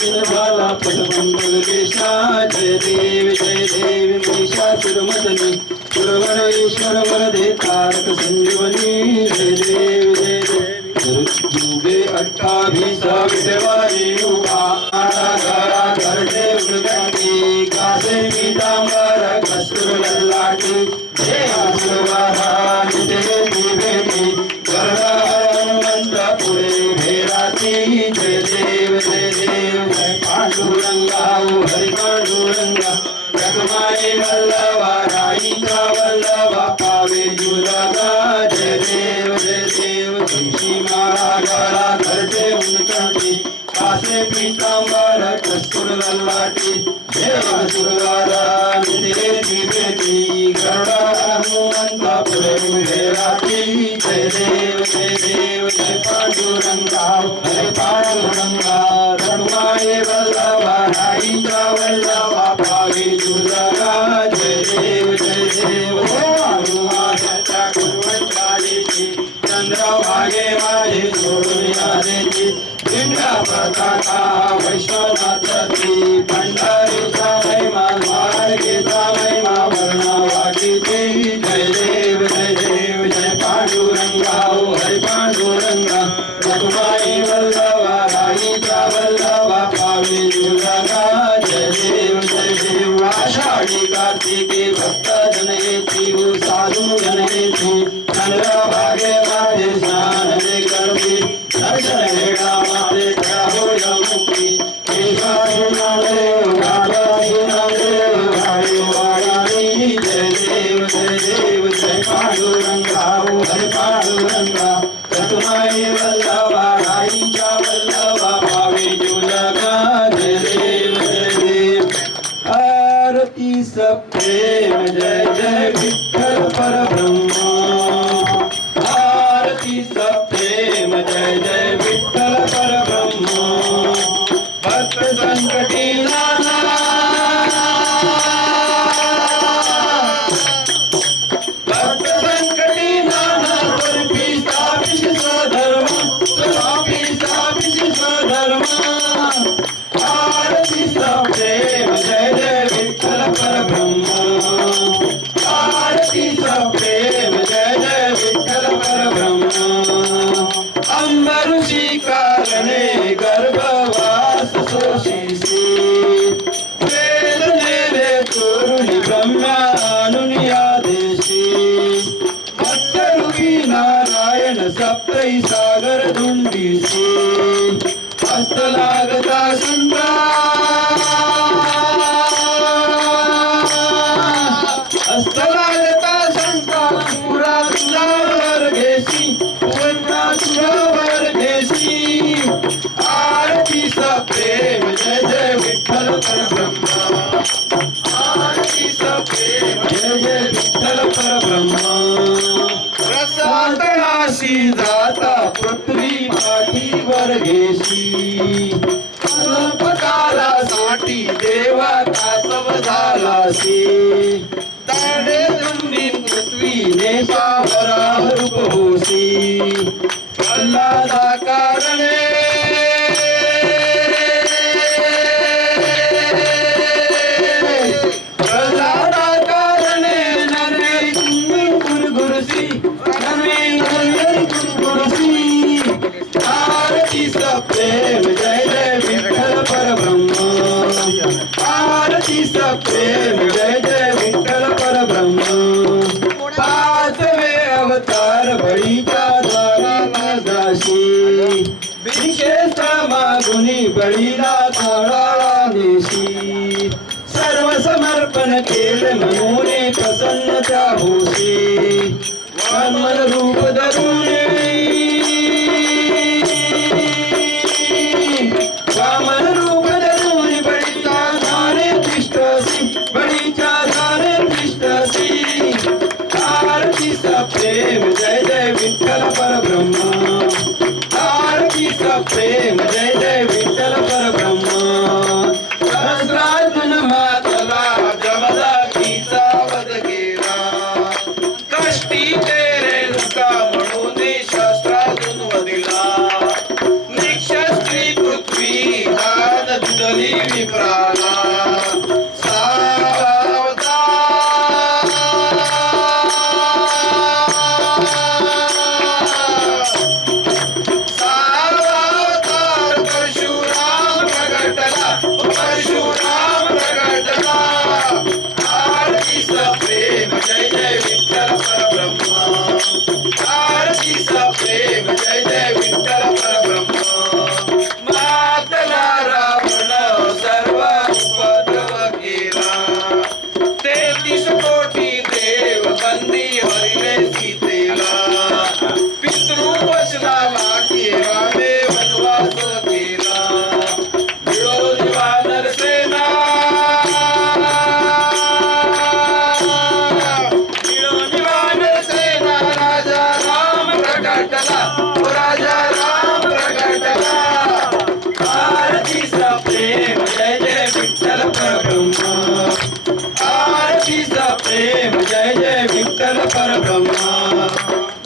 निर्भाला पटपंपग देशा. जय देव जय देव महिषासुरमर्दिनी सुरवर ईश्वर वरदे तारक संजीवनी. जय देव जय देव युगे 28 विटेवारी उभा घरा घरचे उलगंडी कासे पीतांबर कस्तूर ललाटी देवासुरवारा निते भेटी गरडा हनुमंत पुढे भेराती. जय देव जय देव जय पांडुरंगा ओ हरी पांडुरंगा रखमाई वल्लभा राईचा वल्लभा पावे जुलगा जय देव तुळशी माळा गळा करते उनकटी कासे पीतांबर कस्तूर ललाटी देव सुरवारा निद्रेची बेटी गरुडा हनुमंता पुढे उभे राहती जय देव जय पांडुरंगा हरे पांडुरंगा रखमाई वल्लभा राईचा वल्लभा पावे जुलगा जय देव हनुमानाच्या गुणवंतालीची चंद्रभागे माझे सोडून यादेची लिंगा पताका वैश्वनाथाची पंढरीचा महिमा द्वारकेचा महिमा वर्णावाकीची जय देव जय पांडुरंगा हरे पांडुरंगा रखमाई वल्लभा राईचा वल्लभा पावे जुलगा जय देव आषाढी कार्तिकी भक्त जनयेची साधू जनयेची चंद्रभागे माझे स्नान करते दर्शन घेणा माझे होय मुक्ती केशासुनादेव गाभासुनादेव वाणी जय देव जय पांडुरंगा हरे पांडुरंगा रखमाई वल्लभा राईच्या वल्लभा पावे जुलगा जय देव आरती सप्रेम जय जय विठ्ठल परब्रह्म आरती सप्रेम जय जय विठ्ठल परब्रह्म भक्त संकटी नाना भक्त संकटी नाना स्वरूपी स्थापित स्वधर्म स्थापित स्वधर्म आरती सप्रेम जय जय विठ्ठल परब्रह्म आरती सप्रेम जय जय विठ्ठल परब्रह्म अंबरुषी कारणे गर्भवास सोशिसी वेद नेले तोरुणी ब्रह्मानुनी आदेशी मत्स्यरूपी नारायण सप्तै सागर धुंडीसी हस्त लागता संता हस्त लागता संता पुरा तुझावर घेसी पुरा तुझावर घेसी आरती सप्रेम जय जय विठ्ठल परब्रह्म आरती सप्रेम जय जय विठ्ठल परब्रह्म रसातळाशी जाता पृथ्वी पाठीवर घेशी साठी देवा कासव झालासी ताडे धुंडी पृथ्वी नेशावरा रूप होसी प्रल्हादा कारणे प्रल्हादा कारणे नरे गुरगुरसी नरे गुरगुरसी आरती सप्रेम जय जय विठ्ठल परब्रह्म आरती सप्रेम जय जय विठ्ठल परब्रह्म पाचवे अवतार बळीच्या द्वारी दासी विशेष मागुनी बळीला थाळाला नेशी सर्व समर्पण केले मनोने प्रसन्न त्या होसी वामन रूप धरून वामन रूप धरून बळीच्या धारे तिष्ठसी बळीच्या धारे तिष्ठसी आरती सप्रेम जय जय विठ्ठल परब्रह्म आरती सप्रेम जय जय विठ्ठल परब्रह्म सहस्रार्जुन मातला जमदाकीचा वध केला कष्टी तेरे नुका म्हणून शस्त्रातून वदिला निक्षस्त्री पृथ्वी दान दिली विप्राला सर्व परब्रह्मा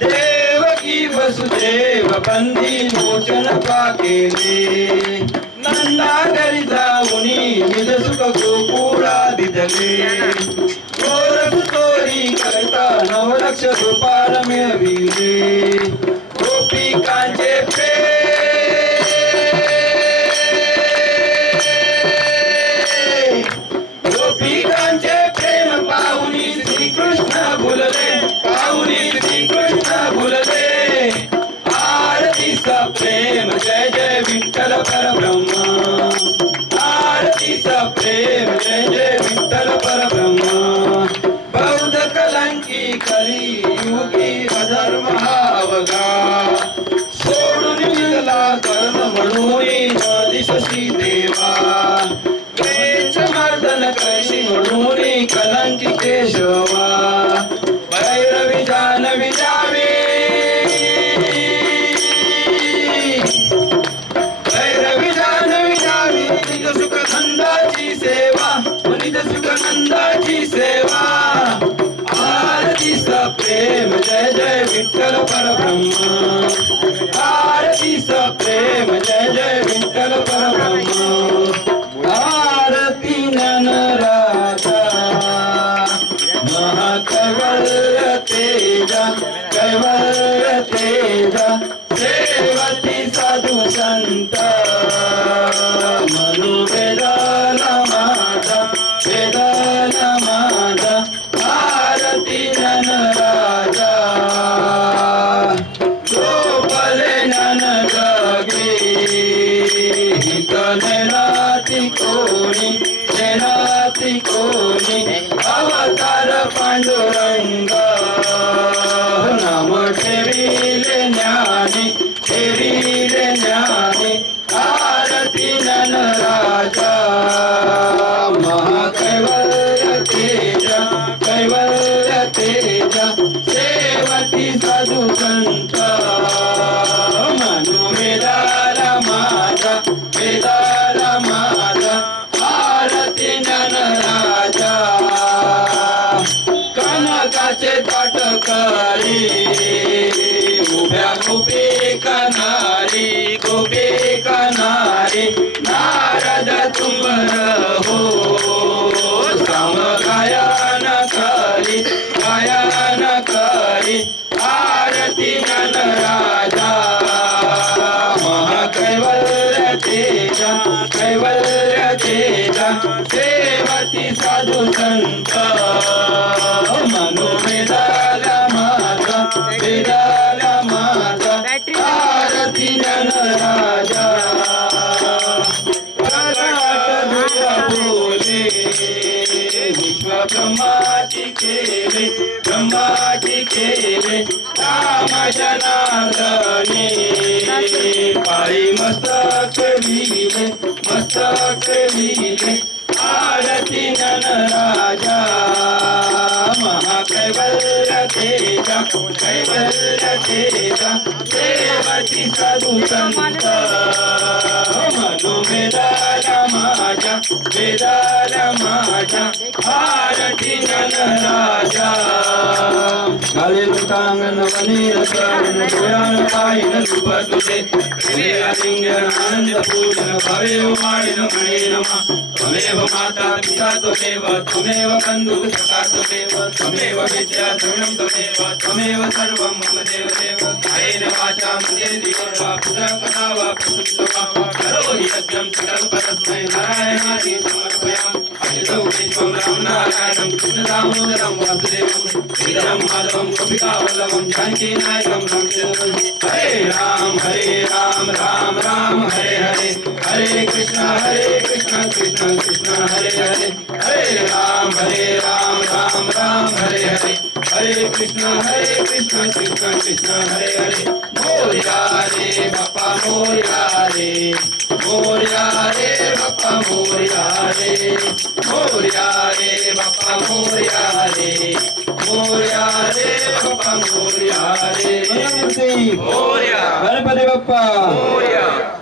देवकी वसुदेव बंदी मोचन पाकेले नंदा घरी जाऊनी निज सुख गोकुळा दिदले गोरख तोरी करता नवलक्ष गोपाल मिळविले गोपिकांचे गोपिकांचे प्रेम पाहुनी श्रीकृष्ण भुलले पाहुनी श्रीकृष्ण भुलले आरतीचा प्रेम जय जय विठ्ठल परब्रह्मा आरतीचा प्रेम जय जय विठ्ठल परब्रह्मा बौद्ध कलंकी कली युगी अधर्म हा अवघा सोडून निघाला कर्ण म्हणून न दिसशी देवा वेच मर्दन कैशी म्हणून कलंकी केशवा भैरवी जानवी जावे भैरवी जानवी जावी निज सुख नंदाची सेवा निज सुख नंदाची सेवा आरतीचा प्रेम जय जय विठ्ठल परब्रह्मा आरतीचा प्रेम जय जय विठ्ठल परब्रह्मा आरती नन राजा महाकैवल्य तेजा कैवल्य तेजा सेवती साधू संत मनुवेदाला माझा वेदाला माझा आरती नन राजा गोपले नन जगे नेनाती कोणी अवतार पांडुरंग नाम ठेविले ज्ञानी आरती नन राजा महाकैवल्य तेजा सेवती साधू संत मनु वेदाला माझा आरती नन राजा कनकाचे ताट करी उभ्या गोपी कनारी नारद तुंबर हो साम गायन करी आरती नन राजा महाकैवल्य तेजा सेवती साधू संत मनु वेदाला माझा आरती नन राजा बोले विश्व ब्रह्माची केले राम जनार्दनी पाळी मस्तक विले आरती नन राजा महाकैवल्य तेजा सेवती साधू संत मनु वेदाला माझा आरती नन राजा काले लुटांगण वनीर करण डोळ्यान पाहिन रूप तुझे लिंगन आनंद पूर्ण भवे माळिन मणे नमा त्वमेव माता पिता त्वमेव बंधु सखा त्वमेव विद्या द्रविणं त्वमेव सर्वं मम देव कायेन वाचा मनेन्द्रियेण वा पुनः वा प्रसुप्तवा करोमि यज्ञं सकलं परस्मै नारायणादि समर्पयामि अभितो विश्वं राम नारायणं कृष्णदामोदरं वासुदेवं श्रीधरं माधवं गोपिकावल्लभं जानकीनायकं रामचन्द्रं हरे राम राम हरे हरे कृष्ण कृष्ण कृष्ण हरे हरे राम राम हरे हरे कृष्ण कृष्ण कृष्ण हरे मोरया रे बापा मोरया रे बापा मोरया रे बापा मोरया रे बापा मोरया रे गणपती बाप्पा मोरया.